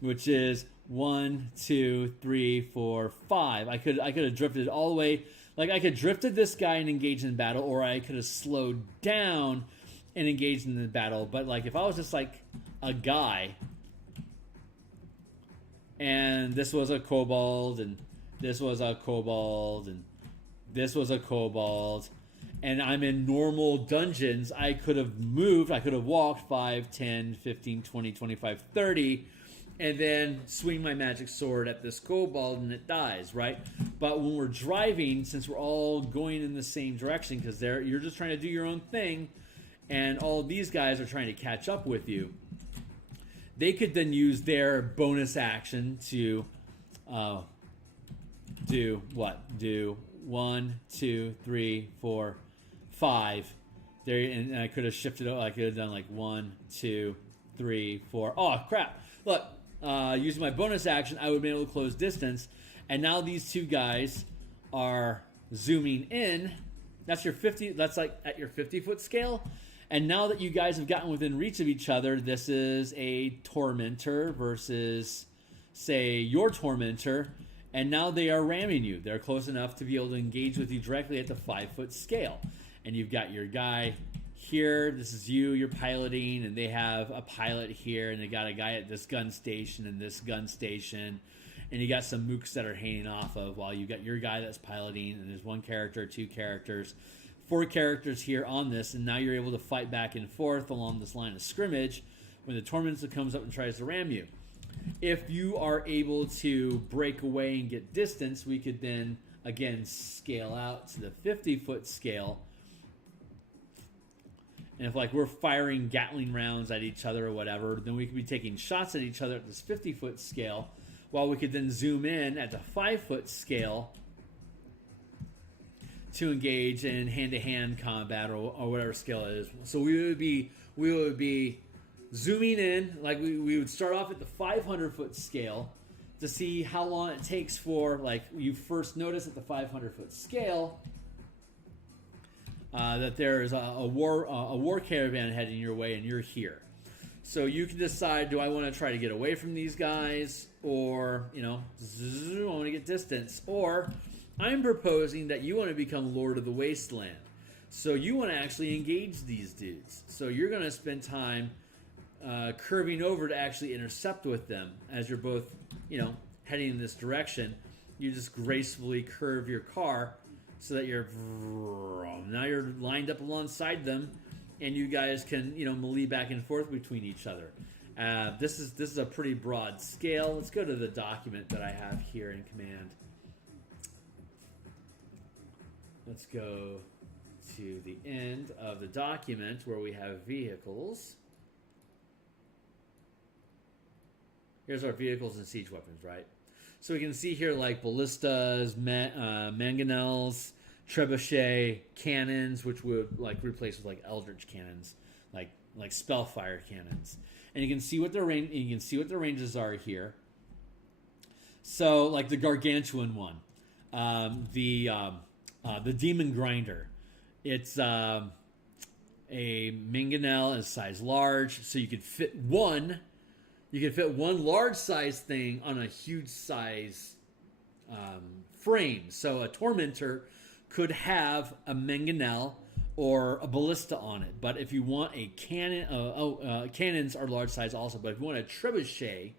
which is 1, 2, 3, 4, 5. I could have drifted all the way. Like I could have drifted this guy and engaged in battle, or I could have slowed down and engaged in the battle. But like if I was just like a guy, and this was a kobold, and this was a kobold, and this was a kobold, and I'm in normal dungeons, I could have moved, I could have walked 5, 10, 15, 20, 25, 30, and then swing my magic sword at this kobold and it dies, right? But when we're driving, since we're all going in the same direction, because you're just trying to do your own thing, and all of these guys are trying to catch up with you, they could then use their bonus action to do what? Do 1, 2, 3, 4, 5. There, and I could have shifted. I could have done like 1, 2, 3, 4. Oh crap! Look, using my bonus action, I would be able to close distance, and now these two guys are zooming in. That's your 50. That's like at your 50-foot scale. And now that you guys have gotten within reach of each other, this is a tormentor versus, say, your tormentor. And now they are ramming you. They're close enough to be able to engage with you directly at the 5-foot scale. And you've got your guy here. This is you're piloting. And they have a pilot here. And they got a guy at this gun station and this gun station. And you got some mooks that are hanging off of while you got your guy that's piloting. And there's 1 character, 2 characters, 4 characters here on this, and now you're able to fight back and forth along this line of scrimmage when the tormentor comes up and tries to ram you. If you are able to break away and get distance, we could then, again, scale out to the 50-foot scale. And if, like, we're firing Gatling rounds at each other or whatever, then we could be taking shots at each other at this 50-foot scale, while we could then zoom in at the 5-foot scale to engage in hand-to-hand combat or whatever scale it is. So we would be zooming in, like we would start off at the 500-foot scale to see how long it takes for, like, you first notice at the 500-foot scale that there is a war caravan heading your way, and you're here. So you can decide, do I want to try to get away from these guys, or I want to get distance, or I'm proposing that you want to become Lord of the Wasteland. So you want to actually engage these dudes. So you're going to spend time curving over to actually intercept with them as you're both, heading in this direction. You just gracefully curve your car so that now you're lined up alongside them, and you guys can, melee back and forth between each other. This is a pretty broad scale. Let's go to the document that I have here in command. Let's go to the end of the document where we have vehicles. Here's our vehicles and siege weapons, right? So we can see here like ballistas, mangonels, trebuchet, cannons, which would like replace with like Eldritch cannons, like spellfire cannons. And you can see what their range. You can see what their ranges are here. So like the gargantuan one, the Demon Grinder. It's a mangonel is size large, so you could fit one. You could fit one large size thing on a huge size frame. So a tormentor could have a mangonel or a ballista on it. But if you want a cannon, cannons are large size also. But if you want a trebuchet,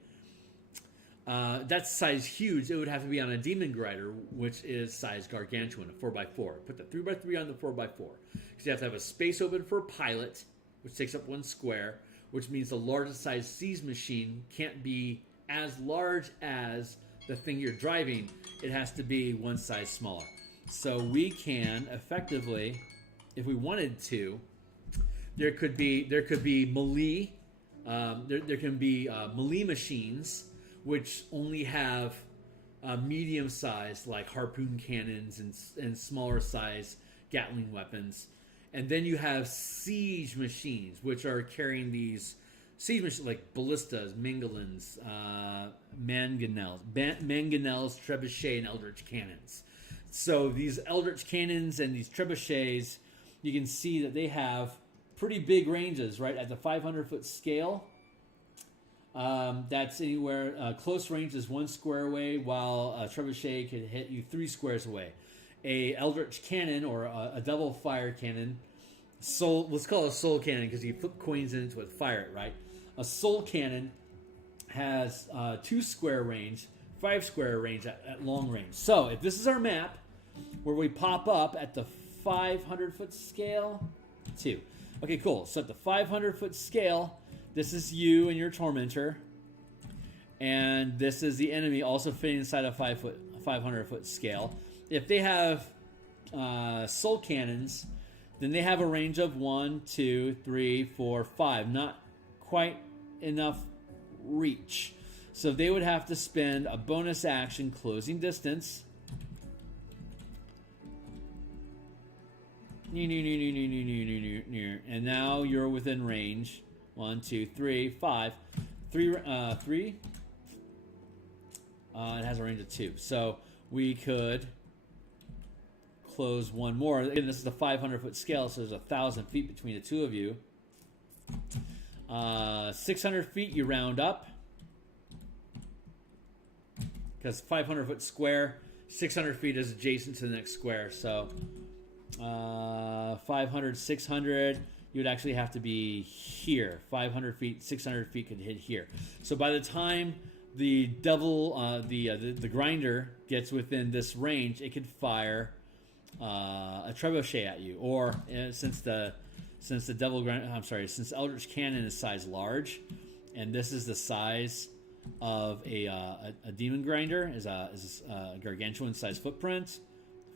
that's size huge. It would have to be on a demon grinder, which is size gargantuan, a 4x4. Put the 3x3 on the 4x4 because you have to have a space open for a pilot, which takes up 1 square, which means the largest size siege machine can't be as large as the thing you're driving. It has to be 1 size smaller. So we can effectively, if we wanted to, there could be melee. There can be melee machines which only have medium size, like harpoon cannons and smaller size Gatling weapons. And then you have siege machines, which are carrying these siege machines like ballistas, mangonels, trebuchet, and Eldritch cannons. So these Eldritch cannons and these trebuchets, you can see that they have pretty big ranges, right? At the 500-foot scale, that's anywhere, close range is 1 square away, while a trebuchet could hit you 3 squares away. A Eldritch cannon, or a double fire cannon, let's call it a soul cannon because you put coins into it, fire it, right? A soul cannon has 2 square range, 5 square range at long range. So if this is our map where we pop up at the 500-foot scale, 2. Okay, cool. So at the 500-foot scale, this is you and your tormentor, and this is the enemy also fitting inside a 500-foot scale. If they have soul cannons, then they have a range of 1, 2, 3, 4, 5. Not quite enough reach. So they would have to spend a bonus action closing distance. And now you're within range. 1, 2, 3, 5. 3. It has a range of 2. So we could close one more. Again, this is the 500-foot scale, so there's 1,000 feet between the two of you. 600 feet, you round up. Because 500-foot square, 600 feet is adjacent to the next square. So 500, 600, you would actually have to be here. 500 feet, 600 feet could hit here. So by the time the the grinder gets within this range, it could fire a trebuchet at you. Or since Eldritch Cannon is size large, and this is the size of a demon grinder, is a gargantuan size footprint,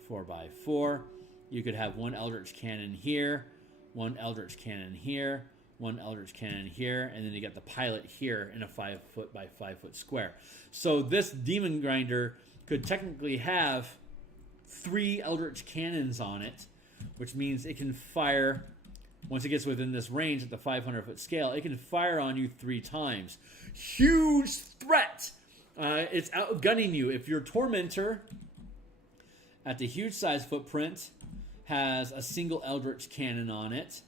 4x4. You could have 1 Eldritch Cannon here, 1 Eldritch Cannon here, 1 Eldritch Cannon here, and then you got the pilot here in a 5-foot by 5-foot square. So this demon grinder could technically have 3 Eldritch Cannons on it, which means it can fire, once it gets within this range at the 500-foot scale, it can fire on you 3 times. Huge threat! It's outgunning you. If your tormentor at the huge size footprint has a single Eldritch Cannon on it,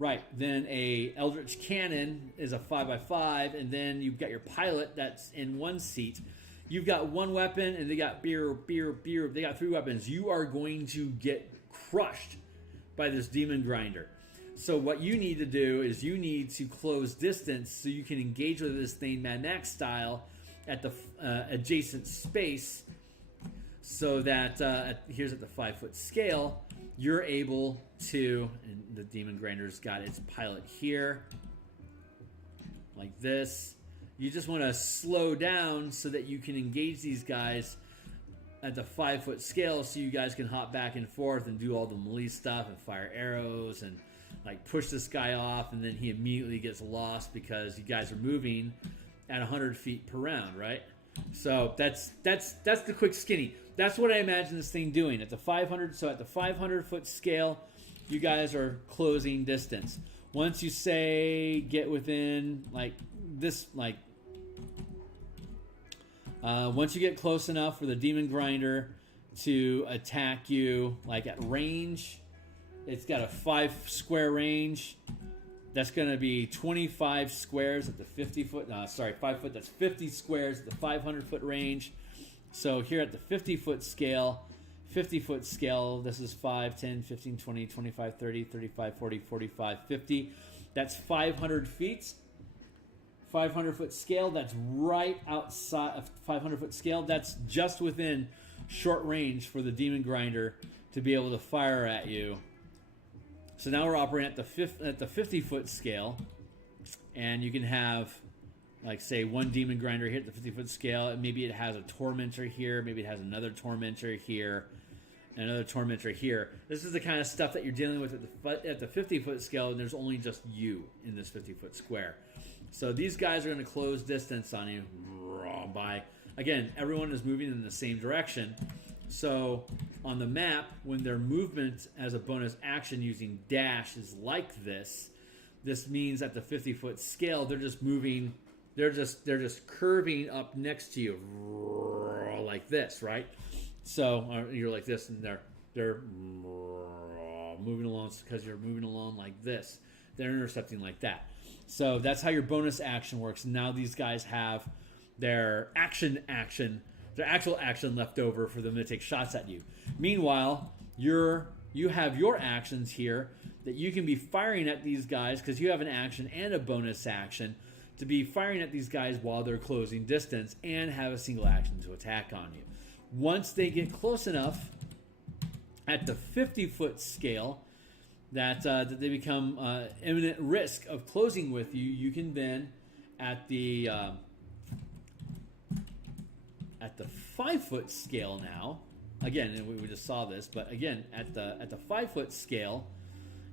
right, then a Eldritch Cannon is a 5x5, and then you've got your pilot that's in 1 seat. You've got 1 weapon, and they got beer. They got 3 weapons. You are going to get crushed by this demon grinder. So what you need to do is you need to close distance so you can engage with this thing Mad Max style at the adjacent space, so that here's at the 5-foot scale, you're able to, and the demon grinder's got its pilot here, like this. You just want to slow down so that you can engage these guys at the 5-foot scale, so you guys can hop back and forth and do all the melee stuff and fire arrows and like push this guy off, and then he immediately gets lost because you guys are moving at 100 feet per round, right? So that's the quick skinny. That's what I imagine this thing doing at the 500. So at the 500-foot scale, you guys are closing distance. Once you say get within like this, like once you get close enough for the demon grinder to attack you, like at range, it's got a 5 square range. That's going to be 25 squares at the 50 foot. 5 foot. That's 50 squares at the 500 foot range. So here at the 50-foot scale, this is 5, 10, 15, 20, 25, 30, 35, 40, 45, 50. That's 500 feet. 500-foot scale, that's right outside of 500-foot scale. That's just within short range for the Demon Grinder to be able to fire at you. So now we're operating at the 50-foot scale, and you can have, like, say, one Demon Grinder hit the 50-foot scale, and maybe it has a Tormentor here, maybe it has another Tormentor here, and another Tormentor here. This is the kind of stuff that you're dealing with at the 50-foot scale, and there's only just you in this 50-foot square. So these guys are going to close distance on you by, again, everyone is moving in the same direction. So on the map, when their movement as a bonus action using dash is like this means at the 50-foot scale, they're just moving, they're just curving up next to you like this, right? So you're like this, and they're moving along because you're moving along like this. They're intercepting like that. So that's how your bonus action works. Now these guys have their their actual action left over for them to take shots at you. Meanwhile, you have your actions here that you can be firing at these guys because you have an action and a bonus action to be firing at these guys while they're closing distance and have a single action to attack on you. Once they get close enough at the 50-foot scale, that they become imminent risk of closing with you, you can then at the 5-foot scale now. Again, and we just saw this, but again at the 5-foot scale,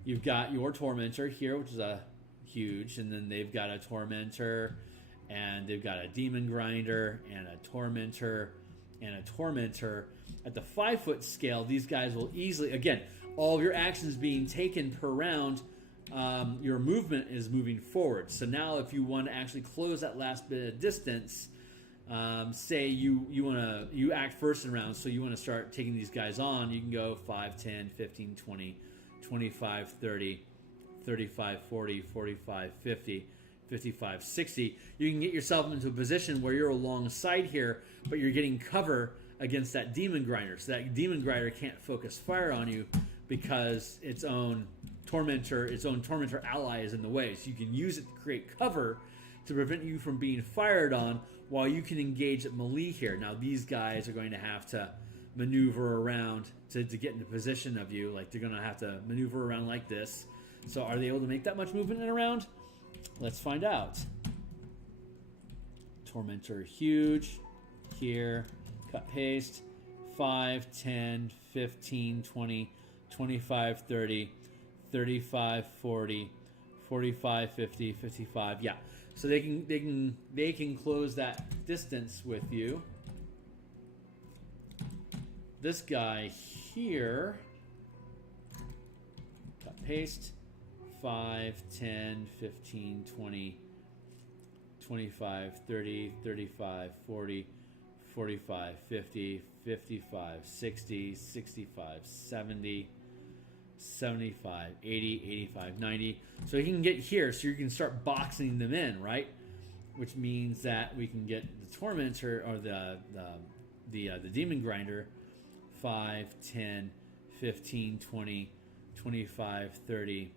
you've got your Tormentor here, which is a huge, and then they've got a Tormentor, and they've got a Demon Grinder, and a Tormentor, and a Tormentor. At the 5-foot scale, these guys will easily, again, all of your actions being taken per round, your movement is moving forward. So now if you want to actually close that last bit of distance, say you act first in round, so you want to start taking these guys on, you can go 5, 10, 15, 20, 25, 30, 35, 40, 45, 50, 55, 60. You can get yourself into a position where you're alongside here, but you're getting cover against that Demon Grinder. So that Demon Grinder can't focus fire on you because its own Tormentor ally is in the way. So you can use it to create cover to prevent you from being fired on while you can engage at melee here. Now these guys are going to have to maneuver around to get into position of you. Like they're going to have to maneuver around like this. So are they able to make that much movement in a round? Let's find out. Tormentor huge. Here. Cut paste. 5, 10, 15, 20, 25, 30, 35, 40, 45, 50, 55. Yeah. So they can close that distance with you. This guy here, cut paste, 5, 10, 15, 20, 25, 30, 35, 40, 45, 50, 55, 60, 65, 70, 75, 80, 85, 90. So you can get here, so you can start boxing them in, right? Which means that we can get the Tormentor or the Demon Grinder 5, 10, 15, 20, 25, 30,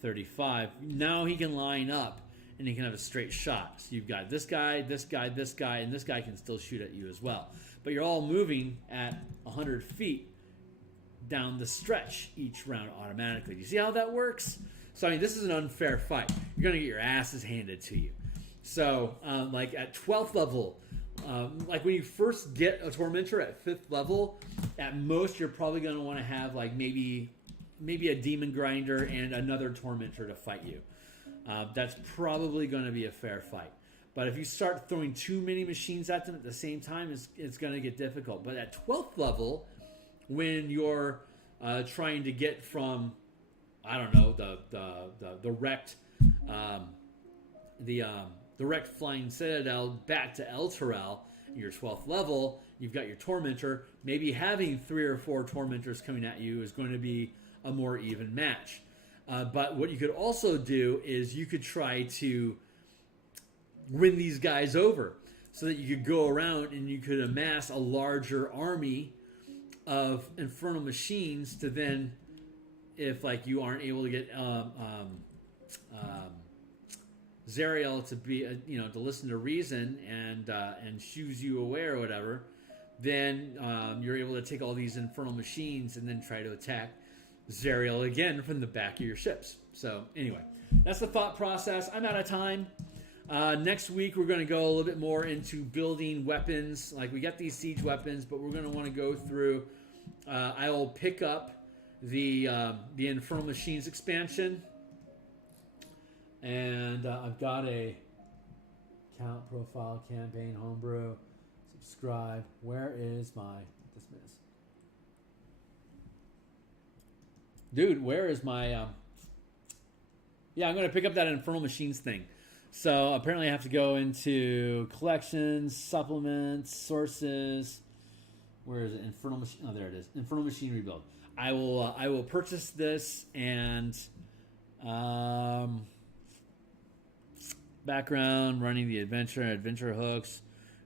35. Now he can line up and he can have a straight shot. So you've got this guy, this guy, this guy, and this guy can still shoot at you as well. But you're all moving at 100 feet down the stretch each round automatically. Do you see how that works? So, I mean, this is an unfair fight. You're going to get your asses handed to you. So, like at 12th level, like when you first get a Tormentor at 5th level, at most you're probably going to want to have like maybe a Demon Grinder and another Tormentor to fight you. That's probably going to be a fair fight. But if you start throwing too many machines at them at the same time, it's going to get difficult. But at 12th level, when you're trying to get from, I don't know, the wrecked flying citadel back to Elturel, your 12th level, you've got your Tormentor. Maybe having 3 or 4 Tormentors coming at you is going to be a more even match. But what you could also do is you could try to win these guys over so that you could go around and you could amass a larger army of Infernal Machines to then, if like you aren't able to get Zariel to be to listen to reason and shoos you away or whatever, then you're able to take all these Infernal Machines and then try to attack Zariel again from the back of your ships. So anyway, that's the thought process. I'm out of time. Next week we're going to go a little bit more into building weapons. Like we got these siege weapons, but we're going to want to go through. I will pick up the Infernal Machines expansion, and I've got a account profile, campaign, homebrew, subscribe. Where is my dismiss? Dude, where is my... Yeah, I'm going to pick up that Infernal Machines thing. So apparently I have to go into collections, supplements, sources. Where is it? Infernal Machine. Oh, there it is. Infernal Machine Rebuild. I will purchase this and background, running the adventure hooks.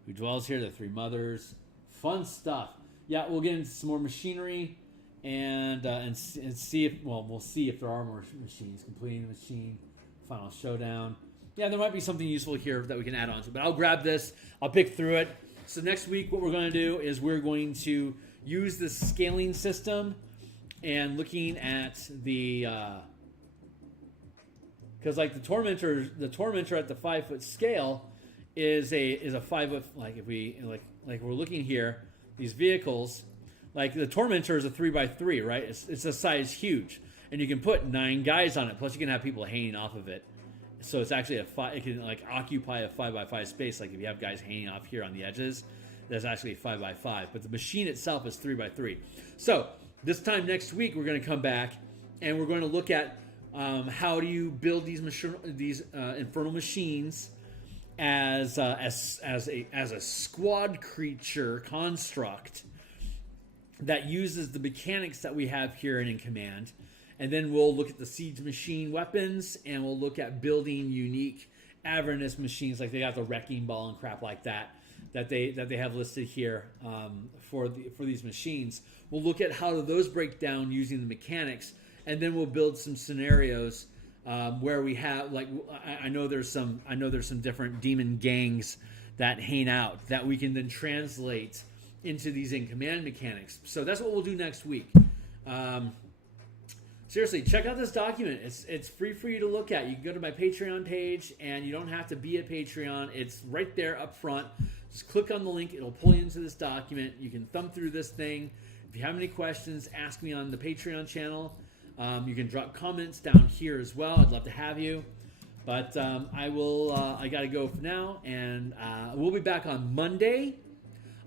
Who dwells here? The three mothers. Fun stuff. Yeah, we'll get into some more machinery and see if we'll see if there are more machines. Completing the machine. Final showdown. Yeah, there might be something useful here that we can add on to. But I'll grab this. I'll pick through it. So next week what we're going to do is we're going to use the scaling system and looking at the... Because like the tormentor at the 5 foot scale is a 5 foot, like if we like we're looking here, these vehicles, like the tormentor is a 3x3, right? It's a size huge, and you can put 9 guys on it. Plus you can have people hanging off of it. So it's actually it can like occupy a 5x5 space. Like if you have guys hanging off here on the edges, that's actually a 5x5. But the machine itself is 3x3. So this time next week, we're going to come back and we're going to look at how do you build these Infernal Machines as a squad creature construct that uses the mechanics that we have here in Command. And then we'll look at the siege machine weapons, and we'll look at building unique Avernus machines, like they got the wrecking ball and crap like that they have listed here for these machines. We'll look at how do those break down using the mechanics, and then we'll build some scenarios where we have like I know there's some different demon gangs that hang out that we can then translate into these in command mechanics. So that's what we'll do next week. Seriously, check out this document. It's free for you to look at. You can go to my Patreon page, and you don't have to be a Patreon. It's right there up front. Just click on the link. It'll pull you into this document. You can thumb through this thing. If you have any questions, ask me on the Patreon channel. You can drop comments down here as well. I'd love to have you. But I got to go for now, and we'll be back on Monday.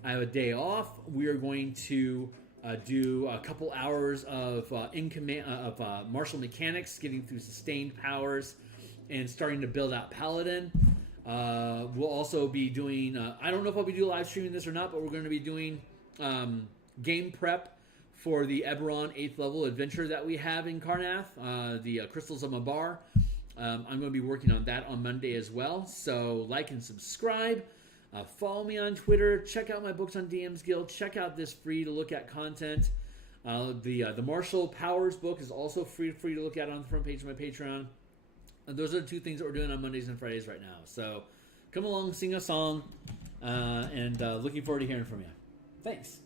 I have a day off. We are going to do a couple hours of martial mechanics, getting through sustained powers, and starting to build out Paladin. We'll also be doing, I don't know if I'll be doing live streaming this or not, but we're going to be doing game prep for the Eberron 8th level adventure that we have in Karnath, the Crystals of Mabar. I'm going to be working on that on Monday as well, so like and subscribe. Follow me on Twitter. Check out my books on DMsGuild. Check out this free to look at content. The Martial Powers book is also free to look at on the front page of my Patreon. And those are the 2 things that we're doing on Mondays and Fridays right now. So come along, sing a song, and looking forward to hearing from you. Thanks.